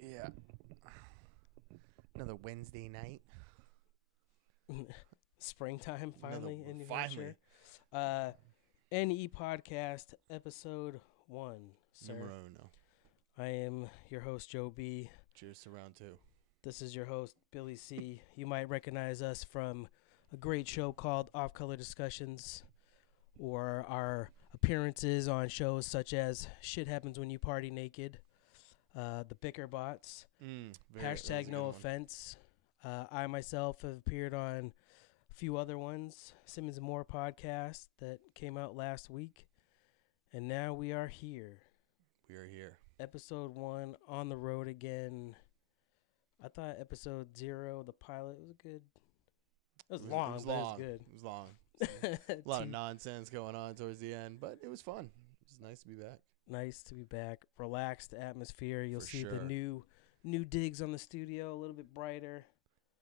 Yeah. Another Wednesday night. Springtime finally in New finally. Hampshire. NE Podcast, Episode 1, sir. Numero uno. I am your host, Joe B. Cheers to round two. This is your host, Billy C. You might recognize us from a great show called Off Color Discussions, or our appearances on shows such as Shit Happens When You Party Naked, The Bicker Bots, Hashtag No Offense. I myself have appeared on a few other ones, Simmons and More podcast that came out last week. And now we are here. We are here. Episode 1, on the road again. I thought episode 0, the pilot, was good. It was long, but it was good. It was long. A lot of nonsense going on towards the end, but it was fun. It was nice to be back. Nice to be back. Relaxed atmosphere. You'll see sure. the new digs on the studio, a little bit brighter.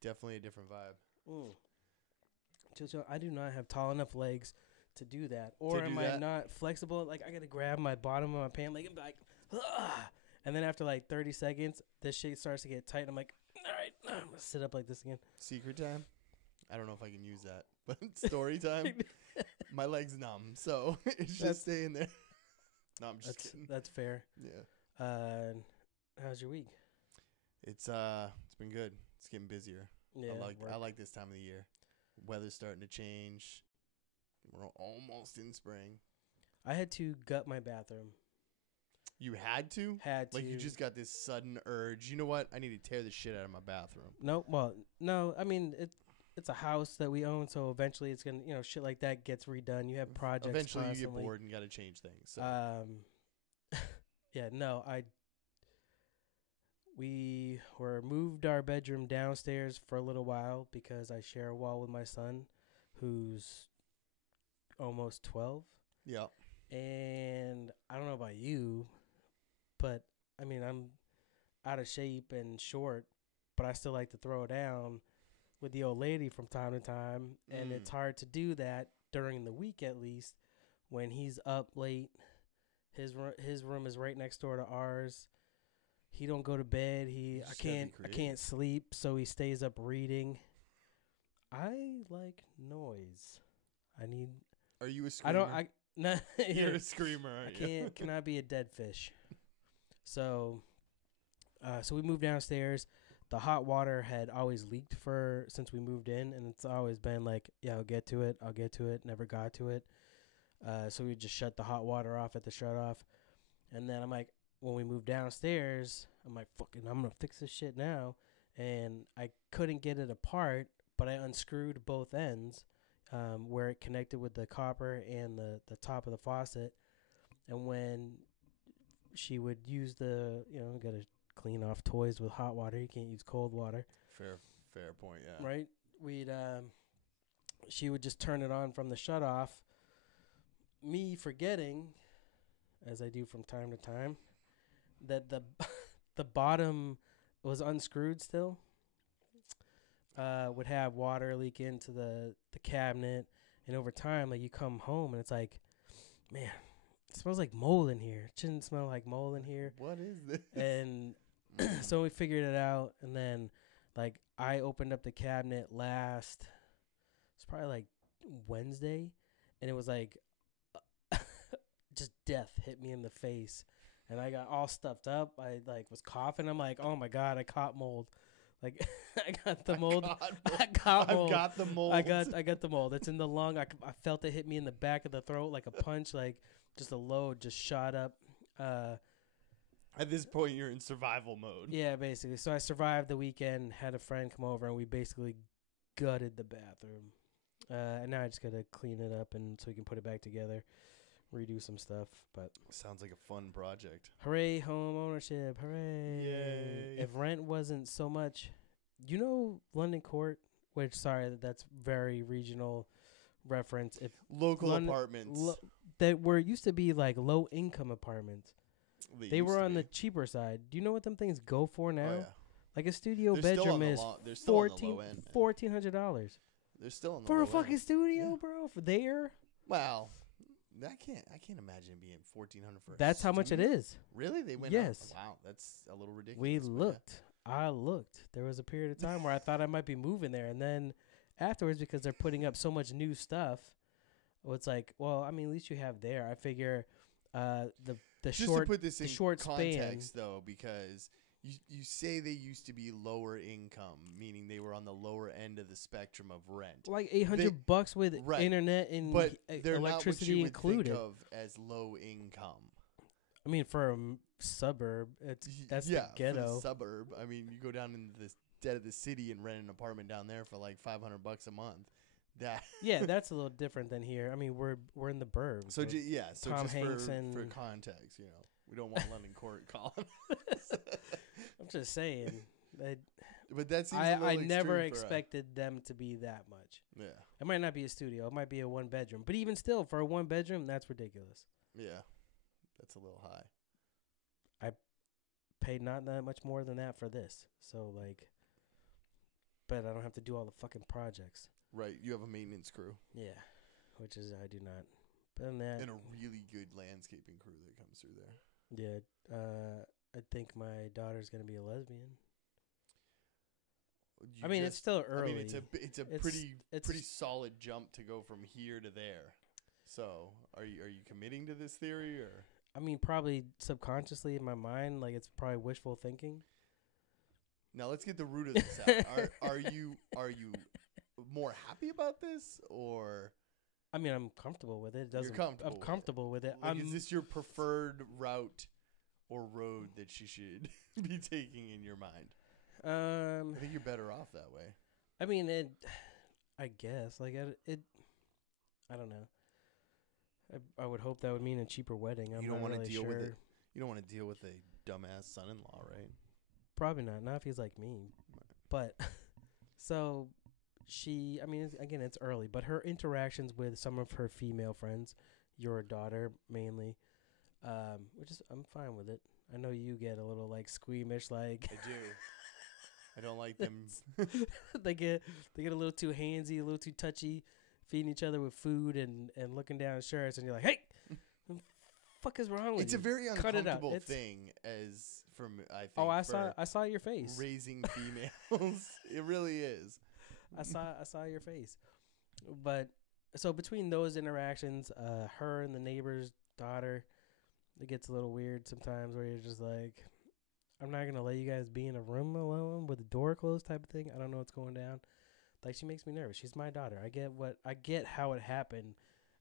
Definitely a different vibe. Jojo, I do not have tall enough legs to do that. Or am I not flexible? Like, I got to grab my bottom of my pant leg and be like, ugh! And then after like 30 seconds, this shit starts to get tight. I'm like, all right, I'm going to sit up like this again. Secret time? I don't know if I can use that. But story time? My leg's numb, so it's just staying there. No, I'm just kidding. That's fair. Yeah. How's your week? It's been good. It's getting busier. Yeah, I like this time of the year. Weather's starting to change. We're almost in spring. I had to gut my bathroom. You had to? Had to. Like, you just got this sudden urge. You know what? I need to tear the shit out of my bathroom. No. I mean, it's a house that we own, so eventually it's going to, shit like that gets redone. You have projects eventually constantly. You get bored and got to change things. So. We moved our bedroom downstairs for a little while because I share a wall with my son, who's almost 12. Yeah. And I don't know about you, but I mean, I'm out of shape and short, but I still like to throw down with the old lady from time to time. And it's hard to do that during the week, at least, when he's up late. His room is right next door to ours. He don't go to bed. I can't sleep, so he stays up reading. I like noise. Are you a screamer? You're a screamer, aren't you? Cannot be a dead fish. So we moved downstairs. The hot water had always leaked since we moved in, and it's always been like, yeah, I'll get to it. Never got to it. So we just shut the hot water off at the shut off. And then I'm like, when we moved downstairs, I'm like, fucking, I'm going to fix this shit now. And I couldn't get it apart, but I unscrewed both ends where it connected with the copper and the top of the faucet. And when she would use got to clean off toys with hot water. You can't use cold water. Fair point, yeah. Right? She would just turn it on from the shut off. Me forgetting, as I do from time to time, that the bottom was unscrewed still. Would have water leak into the cabinet, and over time, like, you come home and it's like, man, it smells like mold in here. It shouldn't smell like mold in here. What is this? And so we figured it out, and then like I opened up the cabinet it's probably like Wednesday, and it was like just death hit me in the face. And I got all stuffed up. I was coughing. I'm like, oh my God, I caught mold. Like, I got the mold. I got mold. I've got the mold. I got the mold. It's in the lung. I felt it hit me in the back of the throat like a punch. Like, just a load just shot up. At this point, you're in survival mode. Yeah, basically. So I survived the weekend, had a friend come over, and we basically gutted the bathroom. And now I just got to clean it up so we can put it back together. Redo some stuff, but sounds like a fun project. Hooray, home ownership! Hooray! Yay! If rent wasn't so much, London Court, which that's very regional reference. If local apartments that used to be like low income apartments, they were on the cheaper side. Do you know what them things go for now? Oh, yeah. Like a studio bedroom is $1,400. They're still on the for low a fucking end. studio, bro. For there. Well, I can't imagine it being $1,400 for. That's how much it is. Really? They went. Yes. Up? Wow, that's a little ridiculous. We but looked. I looked. There was a period of time where I thought I might be moving there, and then afterwards, because they're putting up so much new stuff, it's like, well, I mean, at least you have there. I figure the Just short to put this in short context, though, because you say they used to be lower income, meaning they were on the lower end of the spectrum of rent. like $800 with Right. internet and But they're electricity not what you would included. think of as low income. I mean, for a suburb, that's the For ghetto. the suburb. I mean, you go down into the dead of the city and rent an apartment down there for like $500 a month. That Yeah, that's a little different than here. I mean, we're in the burbs. so so so Tom just Hanks for and- context, we don't want London Court calling. I'm just saying. But that seems a little I never extreme for expected them to be that much. Yeah, It might not be a studio. It might be a 1-bedroom. But even still, for a 1-bedroom, that's ridiculous. yeah, that's a little high. Paid not that much more than that for this. So, like, but I don't have to do all the fucking projects. Right, you have a maintenance crew Yeah, which is I do not. But than that, and a really good landscaping crew that comes through there. yeah, I think my daughter's gonna be a lesbian. I mean, it's still early. I mean, it's a pretty solid jump to go from here to there. So, are you committing to this theory or? I mean, probably subconsciously in my mind, like it's probably wishful thinking. Now let's get the root of this out. Are you more happy about this or? I mean, I'm comfortable with it. You're comfortable. I'm comfortable with it. Like, is this your preferred route or road that she should be taking in your mind? I think you're better off that way. I mean, I guess like it. I don't know. I would hope that would mean a cheaper wedding. I'm You don't want to deal with it. You don't want to deal with a dumbass son-in-law, right? Probably not. Not if he's like me. But so she. I mean, again, it's early, but her interactions with some of her female friends, your daughter mainly, which is I'm fine with it. I know you get a little like squeamish, like I do. I don't like them. they get a little too handsy, a little too touchy, feeding each other with food and looking down at shirts, and you're like, hey, what the fuck is wrong with It's you? a very Cut it out. uncomfortable thing as from I think. Oh, for I saw your face. raising females. It really is. I saw your face. But so between those interactions, her and the neighbor's daughter, it gets a little weird sometimes where you're just like, I'm not gonna let you guys be in a room alone with the door closed type of thing. I don't know what's going down. Like, she makes me nervous. She's my daughter. I get how it happened,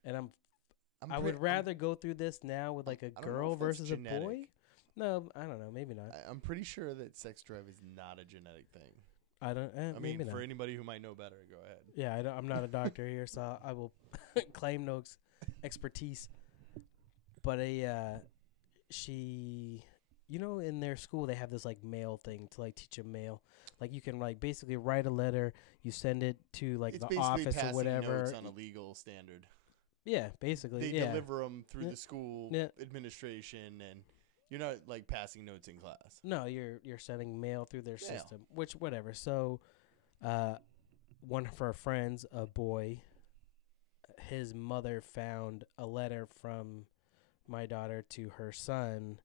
and I would rather go through this now with like a girl versus a boy. No, I don't know. Maybe not. I'm pretty sure that sex drive is not a genetic thing. I don't. I mean, maybe for not. anybody who might know better, go ahead. Yeah, I'm not a doctor here, so I will claim no expertise. But she, in their school they have this like mail thing to like teach them mail. Like you can like basically write a letter, you send it to like It's the office or whatever. Notes on a legal standard. Yeah, basically. They yeah. deliver them through Yeah. the school Yeah. administration, and you're not like passing notes in class. No, you're sending mail through their Yeah. system, which whatever. So, one of our friends, a boy, his mother found a letter from my daughter to her son,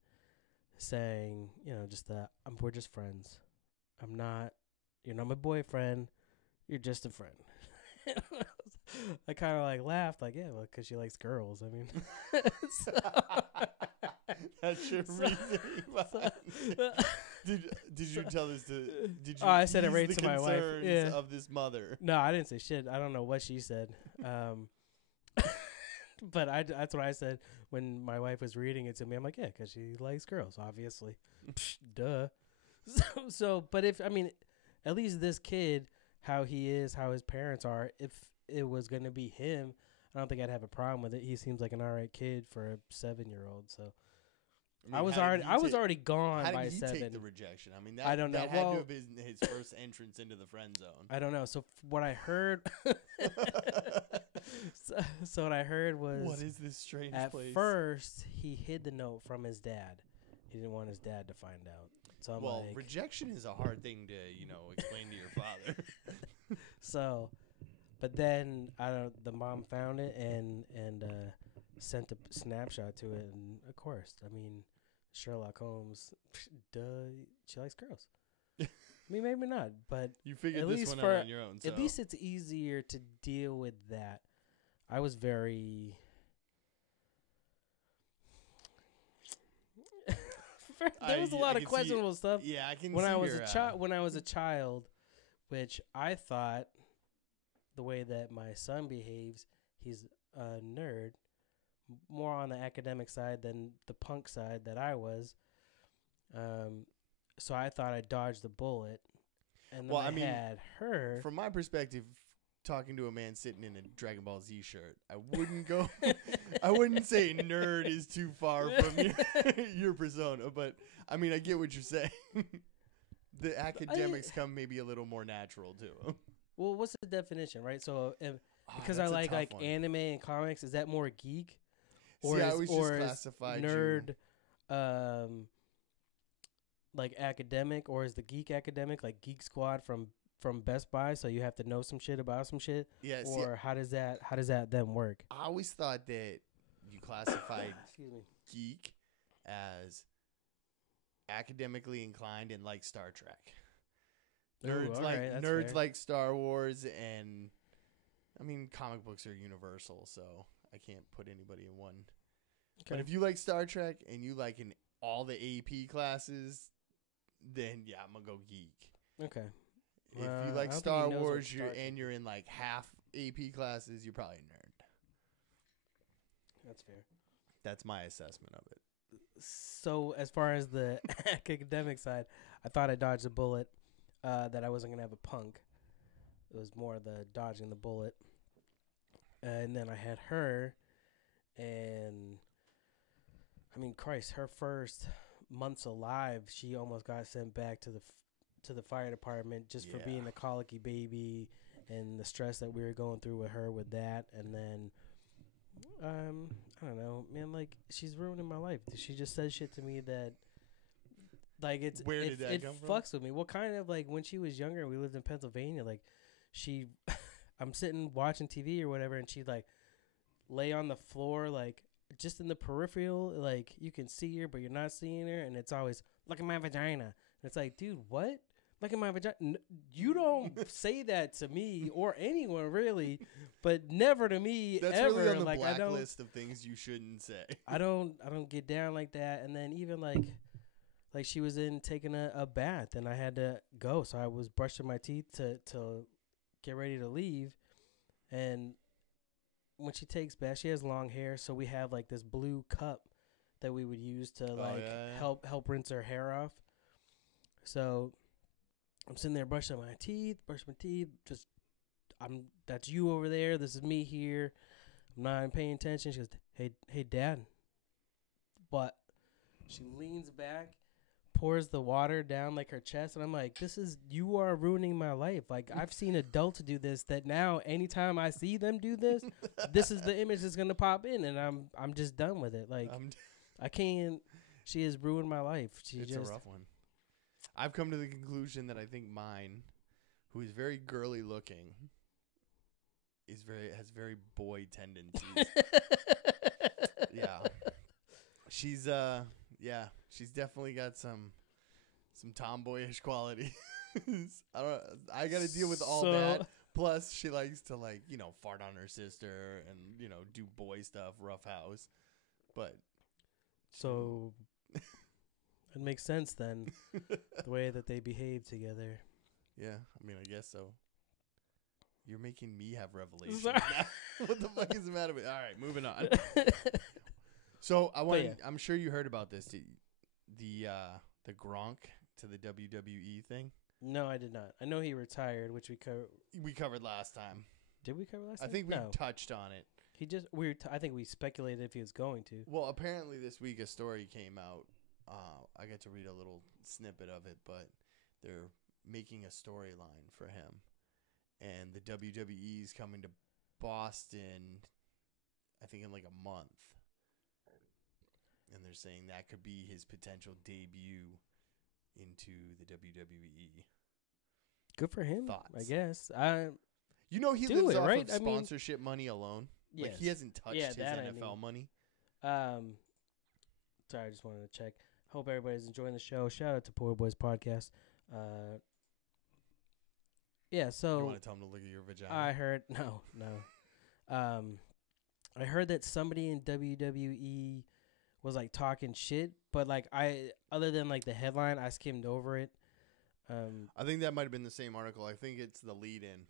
saying, just that we're just friends. You're not my boyfriend. You're just a friend. I kind of like laughed, like, yeah, well, because she likes girls. I mean, That's your reasoning. Did you tell this to? Did you? I said it ease right the to my wife. concerns Yeah. Of this mother. No, I didn't say shit. I don't know what she said. But that's what I said when my wife was reading it to me. I'm like, yeah, because she likes girls, obviously. Duh. But at least this kid, how he is, how his parents are, if it was going to be him, I don't think I'd have a problem with it. He seems like an all right kid for a 7-year-old. So I was already gone How by did he 7. take the rejection? I mean, I don't know. That had Well- to have been his first entrance into the friend zone. I don't know. So what I heard, so what I heard was, What is this strange at place? first he hid the note from his dad. He didn't want his dad to find out. So I'm well, like, rejection is a hard thing to explain to your father. so, but then the mom found it and sent a snapshot to it, and of course, I mean, Sherlock Holmes, duh, she likes girls. I mean, maybe not, but You figured at this least one for out on your own. So. at least it's easier to deal with that. I was very. There was a lot of questionable stuff. Yeah, I can. When see I was your, a child, when I was a child, which I thought the way that my son behaves, he's a nerd, more on the academic side than the punk side that I was. So I thought I dodged the bullet, and then I had her. From my perspective, talking to a man sitting in a Dragon Ball Z shirt, I wouldn't go. I wouldn't say nerd is too far from your persona, but I mean, I get what you're saying. The academics come maybe a little more natural too. Well, what's the definition, right? So, because I that's a like tough one. anime and comics, is that more geek, See, I always just classified nerd, like academic, or is the geek academic, like Geek Squad from Best Buy? So you have to know some shit about some shit. Yeah. Or how does that then work? I always thought that you classified Excuse me. geek as academically inclined and like Star Trek. Nerds fair. like Star Wars, and I mean comic books are universal, so I can't put anybody in one. Okay. But if you like Star Trek and you like in all the AP classes, then yeah, I'm gonna go geek. Okay. If you like Star Wars, you're in like half AP classes, you're probably a nerd. That's fair. That's my assessment of it. So as far as the academic side, I thought I dodged a bullet. That I wasn't gonna have a punk. It was more the dodging the bullet. And then I had her, and I mean, Christ, her first months alive, she almost got sent back to the fire department just for being a colicky baby and the stress that we were going through with her with that. And then, I don't know, man, like, she's ruining my life. She just says shit to me that, like, Where did that come from? It fucks with me. Well, kind of like when she was younger, we lived in Pennsylvania, like, I'm sitting watching TV or whatever, and she'd, like, lay on the floor, like, just in the peripheral, like, you can see her, but you're not seeing her, and it's always, look at my vagina. And it's like, dude, what? Look at my vagina. You don't say that to me or anyone, really, but never to me. That's ever. really on the like, blacklist of things you shouldn't say. I don't get down like that. And then even like she was in taking a bath, and I had to go, so I was brushing my teeth to get ready to leave. And when she takes bath, she has long hair, so we have like this blue cup that we would use to help rinse her hair off. So I'm sitting there brushing my teeth, just that's you over there, this is me here. I'm not paying attention. She goes, hey Dad. But she leans back, pours the water down like her chest, and I'm like, you are ruining my life. Like, I've seen adults do this, that now anytime I see them do this, this is the image that's gonna pop in, and I'm just done with it. Like, I can't. She has ruined my life. It's a rough one. I've come to the conclusion that I think mine, who is very girly looking, has very boy tendencies. Yeah. She's definitely got some tomboyish qualities. I got to deal with all that. Plus, she likes to, like, fart on her sister and, do boy stuff, rough house. But so it makes sense then, the way that they behave together. Yeah, I mean, I guess so. You're making me have revelations now. What the fuck is the matter with? All right, moving on. So I'm sure you heard about this. The Gronk to the WWE thing. No, I did not. I know he retired, which we covered last time. Did we cover last time? I think we touched on it. I think we speculated if he was going to. Well, apparently this week a story came out. I got to read a little snippet of it, but they're making a storyline for him. And the WWE is coming to Boston, I think in like a month. And they're saying that could be his potential debut into the WWE. Good for him, Thoughts? I guess. He lives off of sponsorship money alone. Like, he hasn't touched his that I NFL knew. money. Sorry, I just wanted to check. Hope everybody's enjoying the show. Shout out to Poor Boys Podcast. Yeah, You so want to tell him to look at your vagina? I heard no. I heard that somebody in WWE was like talking shit, but like other than like the headline, I skimmed over it. I think that might have been the same article. I think it's the lead-in.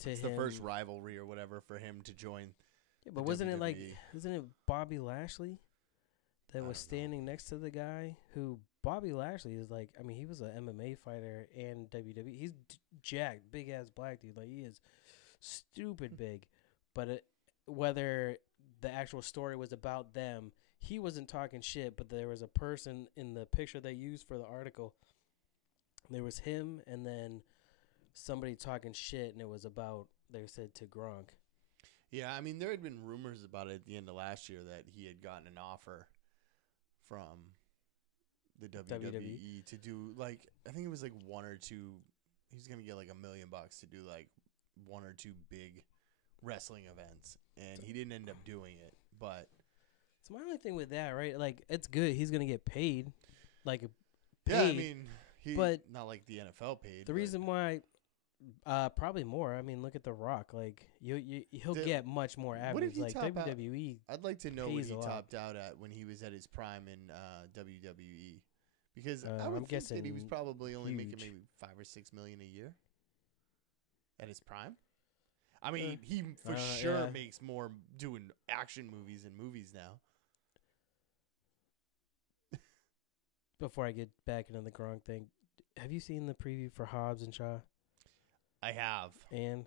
To It's him, the first rivalry or whatever for him to join. yeah, but the wasn't it like WWE. isn't it Bobby Lashley that I was don't know. standing next to the guy who Bobby Lashley is like? I mean, he was an MMA fighter and WWE. He's jacked, big ass black dude. Like he is stupid big. But whether the actual story was about them, he wasn't talking shit. But there was a person in the picture they used for the article. There was him and then somebody talking shit, and it was about, they said, to Gronk. Yeah, I mean, there had been rumors about it at the end of last year that he had gotten an offer from the WWE to do, like, I think it was like one or two. He was going to get like $1 million to do like one or two big wrestling events, and he didn't end up doing it. But It's my only thing with that, right? Like, it's good. He's going to get paid. Like, yeah, I paid. mean, but not like the NFL paid. The but reason why, probably more. I mean, look at The Rock. Like, he'll get much more what did avenues. he Like top out? WWE. I'd like to know what pays he a lot. topped out at when he was at his prime in WWE, because I I'm would think that he guessing was probably only making huge. maybe $5 or $6 million a year at his prime. I mean, he for sure yeah. makes more doing action movies and movies now. Before I get back into the Gronk thing, have you seen the preview for Hobbs and Shaw? I have. And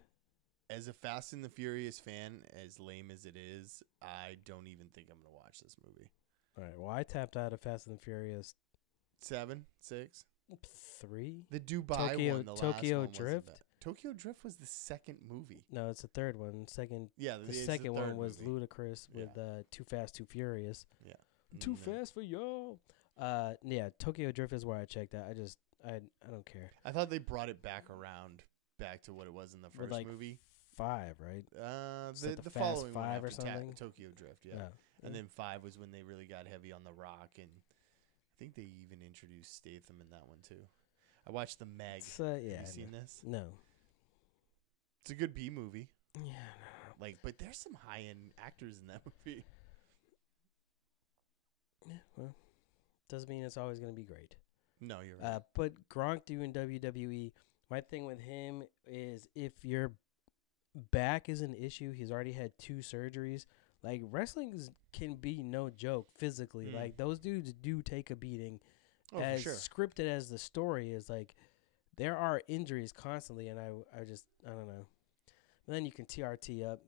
As a Fast and the Furious fan, as lame as it is, I don't even think I'm gonna watch this movie. all right, well, I tapped out of Fast and the Furious 7, 6. 3. The Dubai Tokyo- one, the Tokyo last one Drift? wasn't bad. Tokyo Drift was the second movie. No, it's the third one. Second, Yeah, the it's second third one was movie. Ludacris with Yeah. Too Fast, Too Furious. Yeah. Too No. fast for y'all. Yeah, Tokyo Drift is where I checked out. I don't care. I thought they brought it back to what it was in the With, first like, movie. 5, right? The the Fast following one 5 or after something? Tokyo Drift, yeah. No. And then 5 was when they really got heavy on The Rock, and I think they even introduced Statham in that one too. I watched The Meg. Yeah, Have you seen this? No. It's a good B movie. Yeah. Like, but there's some high end actors in that movie. Yeah, well, doesn't mean it's always going to be great. No, you're right. But Gronk doing WWE, my thing with him is if your back is an issue, he's already had 2 surgeries. Like, wrestling can be no joke physically. Mm. Like, those dudes do take a beating. Oh, for As sure. scripted as the story is, like, there are injuries constantly, and I don't know. And then you can TRT up,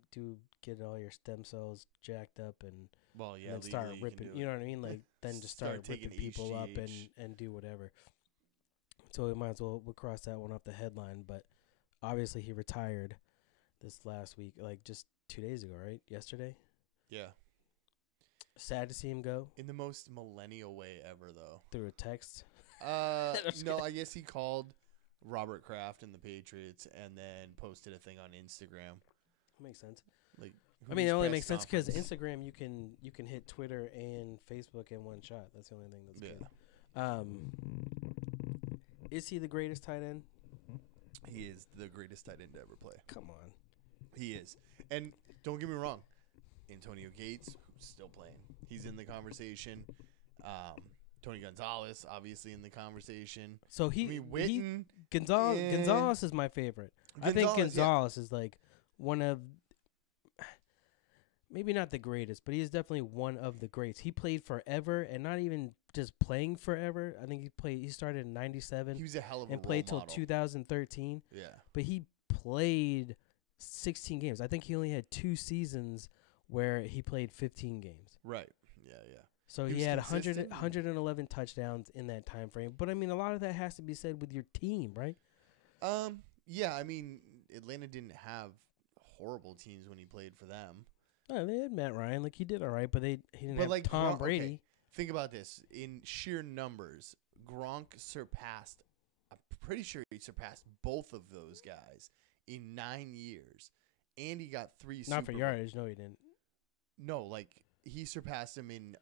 get all your stem cells jacked up, and Well, yeah, then start legally you can ripping. do You it. know what I mean? Like, then just start taking ripping people up HGH. and do whatever. So we might as well cross that one off the headline. But obviously he retired this last week, like just 2 days ago, right? Yesterday. Yeah. Sad to see him go In the most millennial way ever, though. through a text. No, I guess he called Robert Kraft and the Patriots and then posted a thing on Instagram. Makes sense. Like, I mean, it whose only press makes sense because conference? Instagram you can hit Twitter and Facebook in one shot. That's the only thing that's Yeah. good. Is he the greatest tight end? He is the greatest tight end to ever play. Come on. He is. And don't get me wrong, Antonio Gates, who's still playing. He's in the conversation. Tony Gonzalez, obviously in the conversation. So I mean, Witten. Gonzalez is my favorite. I think Gonzalez, yeah. Gonzalez is like one of, maybe not the greatest, but he is definitely one of the greats. He played forever, and not even just playing forever. I think he started in '97 He was a hell of a and played till role model. 2013. Yeah. But he played 16 games. I think he only had 2 seasons where he played 15 games. Right. Yeah, yeah. So He he was had consistent. 111 touchdowns in that time frame. But I mean, a lot of that has to be said with your team, right? Yeah, I mean, Atlanta didn't have horrible teams when he played for them. No, they had Matt Ryan. Like, he did all right, but he didn't But have like Tom Gronk- Brady. okay, think about this. In sheer numbers, Gronk surpassed, I'm pretty sure he surpassed both of those guys in 9 years. and he got 3 Not Super for Bowls. yardage. No, he didn't. No, like he surpassed him in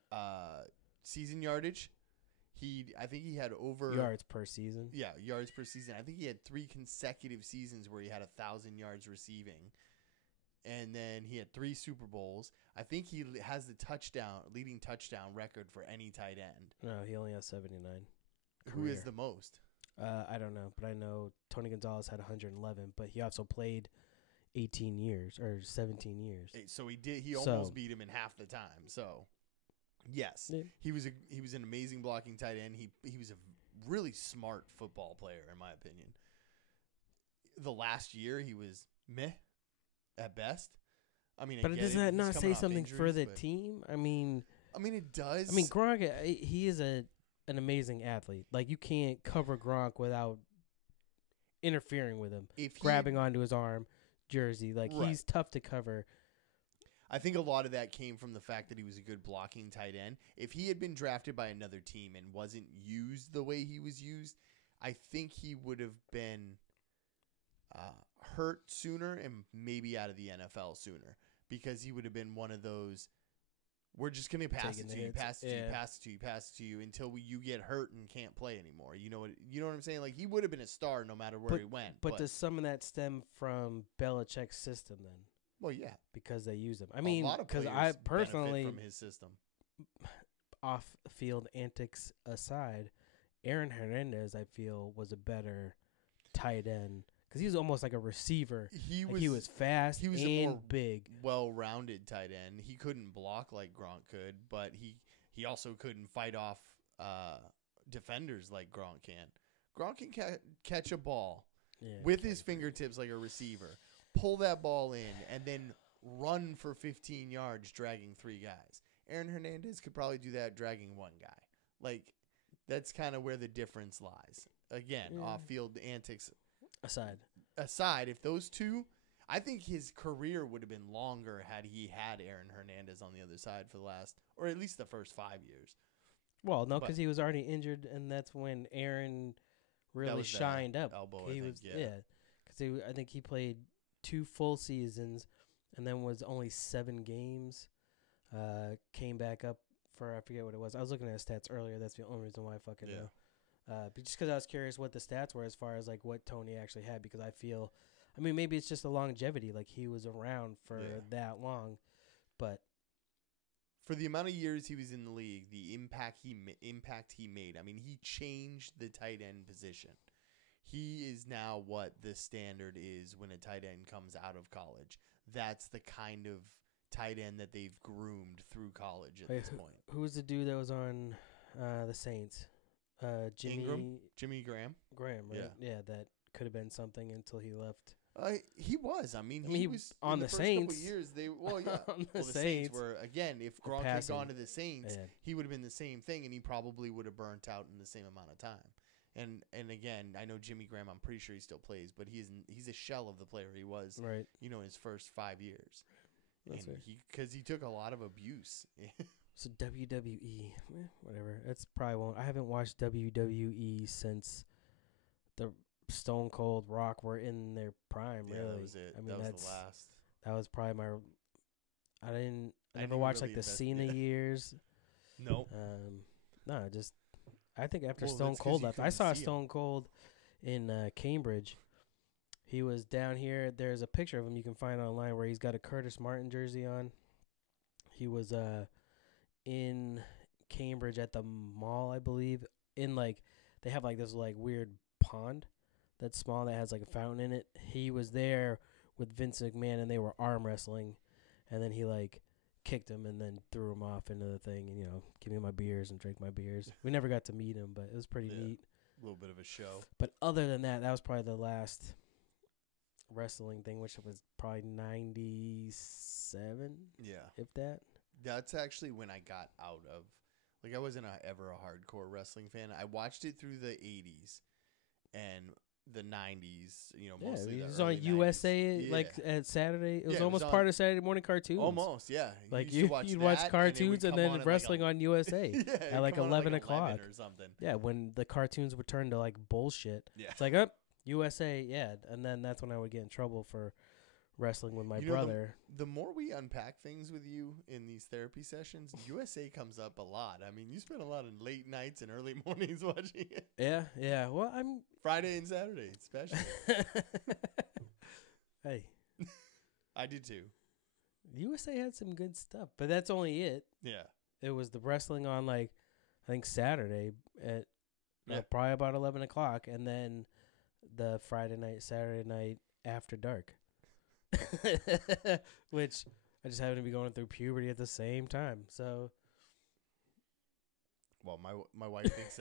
season yardage. I think he had over Yards per season. Yeah, yards per season. I think he had 3 consecutive seasons where he had 1,000 yards receiving, and then he had 3 Super Bowls. I think he has the leading touchdown record for any tight end. No, he only has 79. Who is career. the most? I don't know, but I know Tony Gonzalez had 111, but he also played 18 years or 17 years. So he almost beat him in half the time. So, yes, Yeah. he was an amazing blocking tight end. He was a really smart football player, in my opinion. The last year he was meh at best. I mean, But does that not say something for the team? I mean, it does. I mean, Gronk, he is an amazing athlete. Like, you can't cover Gronk without interfering with him, grabbing onto his arm, jersey. Like, Right. he's tough to cover. I think a lot of that came from the fact that he was a good blocking tight end. If he had been drafted by another team and wasn't used the way he was used, I think he would have been hurt sooner and maybe out of the NFL sooner, because he would have been one of those, we're just going to pass it to you, pass it to you, pass it to you, pass it to you until you get hurt and can't play anymore. You know what I'm saying? Like, he would have been a star no matter where he went. But does some of that stem from Belichick's system then? Well, yeah. Because they use him. I mean, because I I personally, from his system, off-field antics aside, Aaron Hernandez, I feel, was a better tight end because he was almost like a receiver. He was fast. He was and a more big, well-rounded tight end. He couldn't block like Gronk could, but he also couldn't fight off defenders like Gronk can. Gronk can catch a ball with his fingertips like a receiver, pull that ball in, and then run for 15 yards dragging 3 guys. Aaron Hernandez could probably do that dragging 1 guy. Like, that's kind of where the difference lies. Again, off-field antics aside, if those two, I think his career would have been longer had he had Aaron Hernandez on the other side for the last, or at least the first 5 years. Well, no, because he was already injured, and that's when Aaron really shined up. Elbow, because I think he played 2 full seasons, and then was only 7 games. Came back up for, I forget what it was. I was looking at his stats earlier. That's the only reason why I fucking know. But just because I was curious what the stats were as far as like what Tony actually had, because I feel, I mean, maybe it's just the longevity. Like, he was around for that long, but for the amount of years he was in the league, the impact he made. I mean, he changed the tight end position. He is now what the standard is when a tight end comes out of college. That's the kind of tight end that they've groomed through college at this point. Who was the dude that was on the Saints? Jimmy Graham, right? Yeah, that could have been something until he left. He was. I mean, he was on the Saints. Couple years, the Saints. Saints were, again, if Gronk had gone to the Saints, he would have been the same thing, and he probably would have burnt out in the same amount of time. And again, I know Jimmy Graham, I'm pretty sure he still plays, but he's a shell of the player he was, right? In his first 5 years. That's and because he took a lot of abuse. So WWE, whatever. That's probably won't. I haven't watched WWE since the Stone Cold Rock were in their prime. Yeah, really, that was it. I mean, that was the last. That was probably my. I never watched really like the Cena years. Nope. No, just I think after Stone Cold left, I saw Stone Cold in Cambridge. He was down here. There's a picture of him you can find online where he's got a Curtis Martin jersey on. He was in Cambridge at the mall, I believe. In like, they have like this like weird pond that's small that has like a fountain in it. He was there with Vince McMahon and they were arm wrestling, and then he like kicked him and then threw him off into the thing and give me my beers and drink my beers. We never got to meet him, but it was pretty neat. A little bit of a show. But other than that, that was probably the last wrestling thing, which was probably 97. Yeah, if that. That's actually when I got out of, like, I wasn't ever a hardcore wrestling fan. I watched it through the 80s and the 90s, mostly it was on USA, like, at Saturday. It was almost part of Saturday morning cartoons. Almost, yeah. Like, you'd watch cartoons and then wrestling on USA at, like, 11 o'clock. Or something. Yeah, when the cartoons would turn to, like, bullshit. Yeah. It's like, USA, yeah. And then that's when I would get in trouble for wrestling with my You know, brother. The more we unpack things with you in these therapy sessions, USA comes up a lot. I mean, you spend a lot of late nights and early mornings watching it. Yeah. Well, I'm Friday and Saturday, especially. Hey, I did too. USA had some good stuff, but that's only it. Yeah. It was the wrestling on I think Saturday at Yeah. probably about 11 o'clock, and then the Friday night, Saturday night after dark, which I just happened to be going through puberty at the same time. So, Well, my wife thinks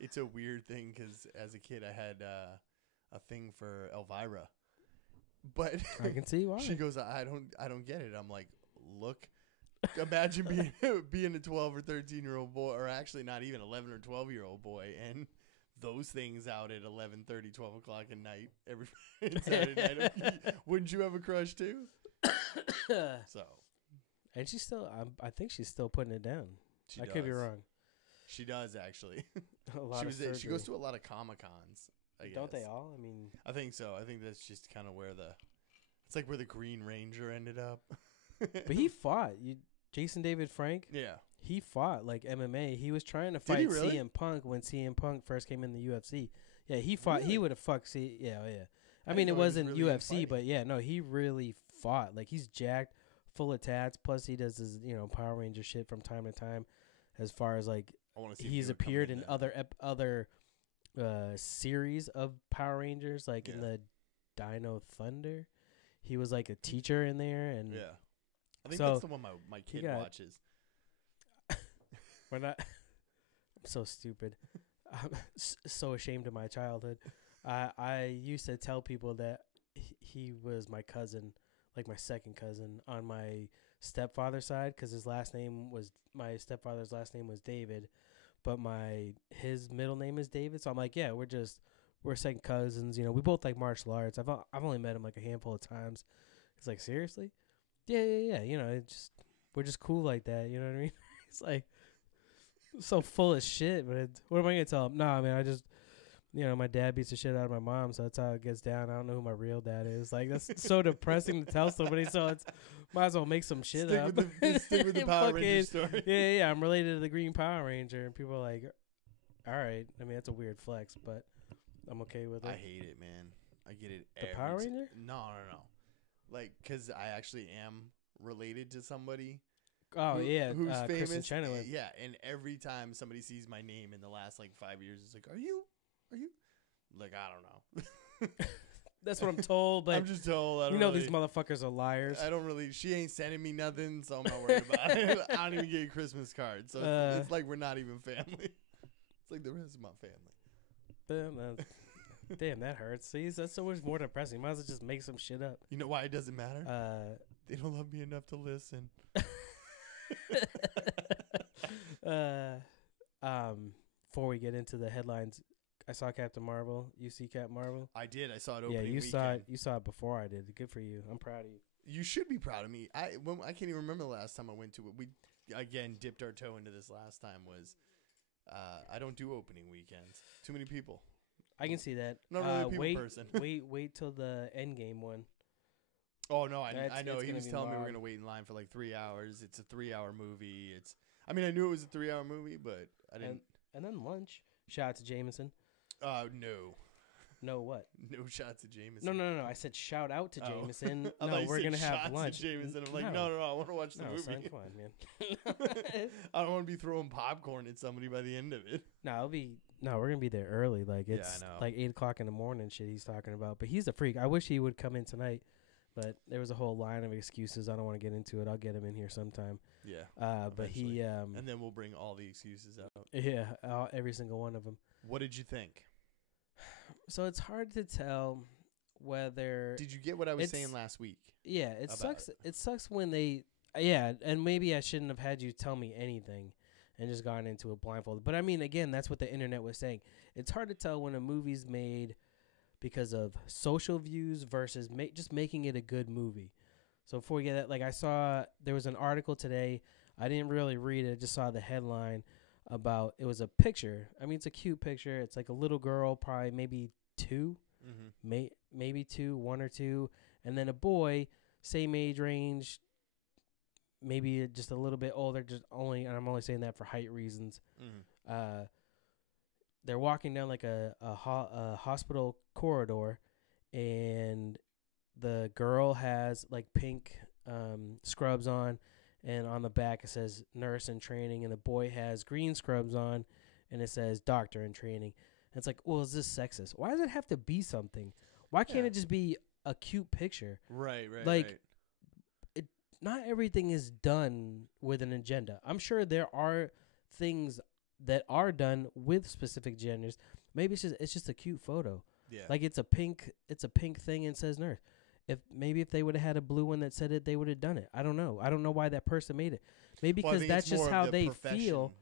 it's a weird thing because as a kid I had a thing for Elvira, but I can see why. she goes, I don't get it. I'm like, look, imagine being a 12 or 13-year-old boy, or actually not even 11 or 12-year-old boy, and those things out at 11:30, 12 o'clock at night every Saturday night. Wouldn't you have a crush too? So, and she's still, I think she's still putting it down. I could be wrong. She does actually. A lot of surgery. She goes to a lot of Comic-Cons. I guess. Don't they all? I mean, I think so. I think that's just kind of where it's like where the Green Ranger ended up. but he fought. Jason David Frank. Yeah. He fought like MMA. He was trying to Did he fight really? CM Punk when CM Punk first came in the UFC. Yeah, he fought. Really? He would have fucked Yeah. I I mean, didn't it know he was wasn't really into UFC, fighting. but yeah, no, he really fought. Like he's jacked, full of tats. Plus, he does his Power Ranger shit from time to time. As far as like I want to see. he's appeared in other series of Power Rangers, like in Yeah. the Dino Thunder. He was like a teacher in there, and Yeah. I think So, that's the one my kid got- watches. we're not. I'm so stupid. I'm so ashamed of my childhood. I used to tell people that he was my cousin, like my second cousin on my stepfather's side, because my stepfather's last name was David, but his middle name is David. So I'm like, yeah, we're second cousins. We both like martial arts. I've only met him like a handful of times. It's like, seriously? Yeah. We're just cool like that. You know what I mean? It's like so full of shit. But what am I gonna tell him? Nah, man, I just. My dad beats the shit out of my mom, so that's how it gets down. I don't know who my real dad is. Like, that's so depressing to tell somebody, so it's might as well make some shit up. Stick with the Power Ranger story. Yeah, I'm related to the Green Power Ranger, and people are like, all right. I mean, that's a weird flex, but I'm okay with it. I hate it, man. I get it. The Power Ranger? No. Like, because I actually am related to somebody. Oh, yeah. Who's famous? Kristen Chenoweth. Yeah, and every time somebody sees my name in the last like 5 years, it's like, are you? Like, I don't know. That's what I'm told, but I'm just told. I don't these motherfuckers are liars. I don't really. She ain't sending me nothing, so I'm not worried about it. I don't even get a Christmas card, so it's like we're not even family. It's like the rest of my family. Damn, that hurts. See, that's so much more depressing. Might as well just make some shit up. You know why it doesn't matter? They don't love me enough to listen. Before we get into the headlines, I saw Captain Marvel. You see Captain Marvel? I did. I saw it Yeah, opening you weekend. saw it. You saw it before I did. Good for you. I'm proud of you. You should be proud of me. I can't even remember the last time I went to it. We again dipped our toe into this last time. Was I don't do opening weekends. Too many people. I can see that. Not really a people person. wait till the Endgame one. Oh no, I know. it's He gonna was be telling me we're long. gonna wait in line for like 3 hours. It's a 3-hour movie. I mean, I knew it was a 3-hour movie, but I didn't. And then lunch. Shout out to Jameson. No. No what? No shots of Jameson. No. I said shout out to Oh. Jameson. I thought No, you we're said gonna have shots of lunch. Jameson. I'm like, no. I want to watch the No, movie. son, come on, man. I don't want to be throwing popcorn at somebody by the end of it. We're gonna be there early. Like it's I know. like 8 o'clock in the morning. Shit, he's talking about. But he's a freak. I wish he would come in tonight, but there was a whole line of excuses. I don't want to get into it. I'll get him in here sometime. Yeah. But he and then we'll bring all the excuses out. every single one of them. What did you think? So it's hard to tell whether. Did you get what I was It's- saying last week? Yeah, it about sucks. It sucks when they. Yeah, and maybe I shouldn't have had you tell me anything, and just gone into it blindfolded. But I mean, again, that's what the internet was saying. It's hard to tell when a movie's made because of social views versus just making it a good movie. So before we get that, like I saw there was an article today. I didn't really read it. I just saw the headline about it was a picture. I mean, it's a cute picture. It's like a little girl, probably maybe 2. Mm-hmm. Maybe 2, 1 or 2, and then a boy, same age range, maybe just a little bit older. And I'm only saying that for height reasons. They're walking down like a hospital corridor, and the girl has like pink scrubs on, and on the back it says nurse in training, and the boy has green scrubs on, and it says doctor in training. And it's like, well, is this sexist? Why does it have to be something? Why can't it just be a cute picture? Right. Like, not everything is done with an agenda. I'm sure there are things that are done with specific genders. Maybe it's just a cute photo. Yeah. Like it's a pink thing and says nurse. If they would have had a blue one that said it, they would have done it. I don't know. I don't know why that person made it. Maybe because that's just how they feel.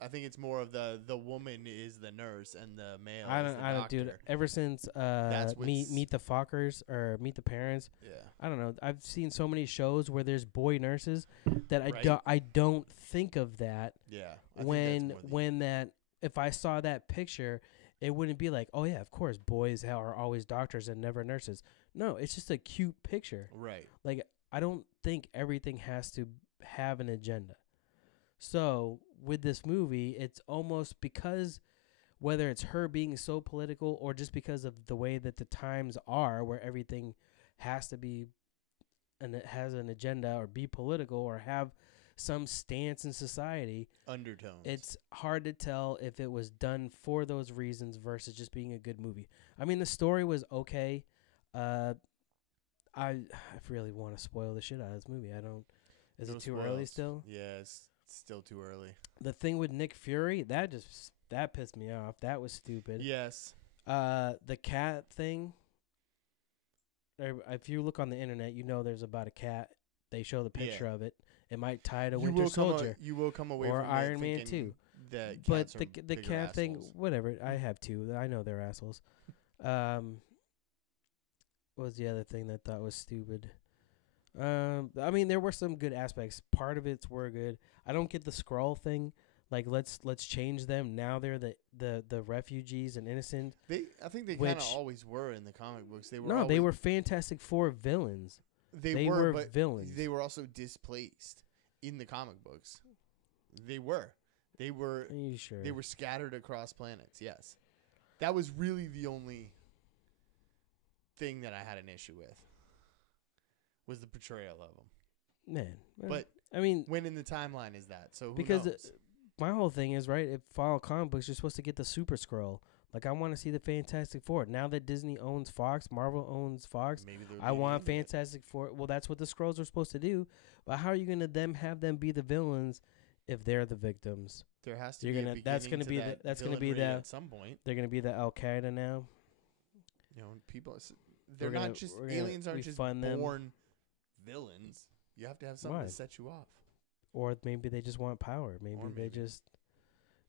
I think it's more of the woman is the nurse and the male I is the doctor. dude. Ever since Meet the Fockers or Meet the Parents, I don't know. I've seen so many shows where there's boy nurses that I don't think of that. Yeah. If I saw that picture, it wouldn't be like, oh yeah, of course, boys are always doctors and never nurses. No, it's just a cute picture. Right. Like, I don't think everything has to have an agenda. So with this movie, it's almost because whether it's her being so political or just because of the way that the times are, where everything has to be and it has an agenda or be political or have some stance in society, undertones. It's hard to tell if it was done for those reasons versus just being a good movie. I mean, the story was okay. I really want to spoil the shit out of this movie. I don't. Is it too early still? Yeah, it's still too early. The thing with Nick Fury, that pissed me off. That was stupid. Yes. The cat thing. If you look on the internet, you know there's about a cat. They show the picture of it. It might tie to Winter Soldier. You will come away or from Iron Man 2. But the cat thing, whatever. I have two. I know they're assholes. What was the other thing that I thought was stupid? I mean, there were some good aspects. Part of it's were good. I don't get the Skrull thing. Like, let's change them. Now they're the refugees and innocent. I think they kind of always were in the comic books. They were Fantastic Four villains. They were villains. They were also displaced in the comic books. They were. Are you sure? They were scattered across planets. Yes, that was really the only thing that I had an issue with. Was the portrayal of them. Man, but I mean, when in the timeline is that? So who because knows? My whole thing is right. If follow comic books, you're supposed to get the Super Skrull. Like, I want to see the Fantastic Four. Now that Disney owns Fox, Marvel owns Fox, I want Fantastic Four. Well, that's what the Skrulls are supposed to do. But how are you gonna have them be the villains if they're the victims? There has to be. That's gonna be at some point. They're gonna be the Al Qaeda now. You know, people. They're not just aliens. Aren't just born villains. You have to have something to set you off. Or maybe they just want power. Maybe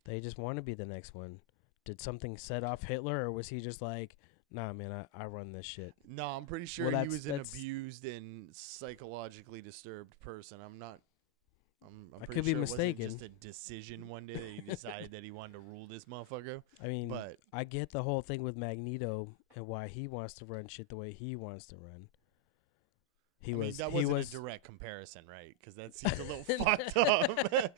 they just want to be the next one. Did something set off Hitler, or was he just like, nah, man, I run this shit? No, I'm pretty sure he was an abused and psychologically disturbed person. I'm I could be mistaken. It wasn't just a decision one day that he decided that he wanted to rule this motherfucker. I mean, but I get the whole thing with Magneto and why he wants to run shit the way he wants to run. That wasn't a direct comparison, right? Because that seems a little fucked up.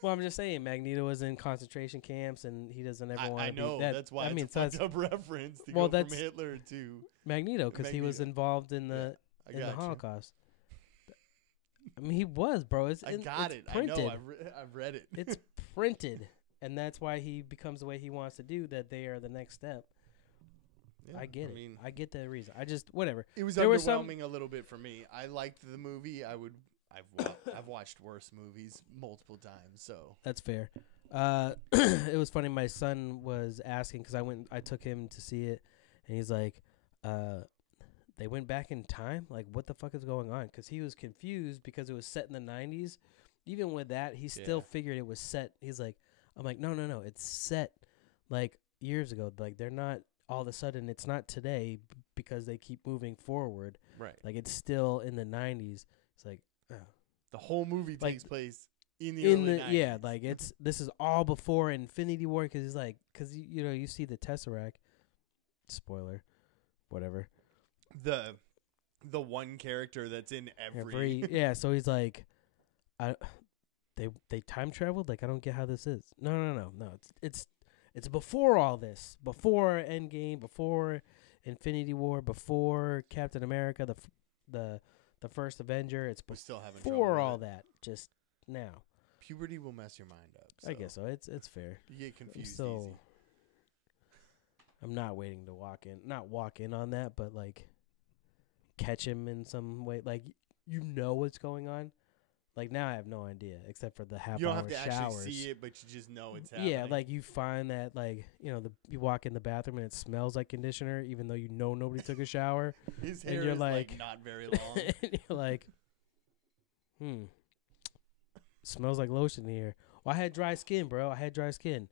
Well, I'm just saying, Magneto was in concentration camps, and he doesn't ever want to be. I know, that's why it's a fucked up reference to go from Hitler to Magneto, because he was involved in the Holocaust. I mean, he was, bro. It's printed. I know. I've read it. It's printed, and that's why he becomes the way he wants to do. That they are the next step. Yeah, I get it. I get that reason. I just whatever. It was underwhelming a little bit for me. I liked the movie. I've watched worse movies multiple times, so that's fair. It was funny. My son was asking because I took him to see it, and he's like, they went back in time. Like, what the fuck is going on? Because he was confused because it was set in the 90s. Even with that, he still figured it was set. He's like, I'm like, no, it's set like years ago. Like, they're not. All of a sudden, it's not today because they keep moving forward. Right. Like, it's still in the 90s. It's like, the whole movie takes place in the early 90s. Yeah, like, this is all before Infinity War because he's like, because, you see the Tesseract. Spoiler. Whatever. the one character that's in every yeah. So he's like, they time traveled. Like I don't get how this is. No. It's before all this. Before Endgame. Before Infinity War. Before Captain America. The first Avenger. It's We're still having before trouble with all it. that. Just now. Puberty will mess your mind up. I guess so. It's fair. You get confused So easy. I'm not waiting to not walk in on that, but like catch him in some way. Like you know what's going on. Like now I have no idea except for the half You don't hour have to showers. actually see it, but you just know it's happening. Yeah, like you find that like you walk in the bathroom and it smells like conditioner, even though you know nobody took a shower. His and hair you're is like- not very long. And you're like, smells like lotion here. Well, I had dry skin, bro. I had dry skin.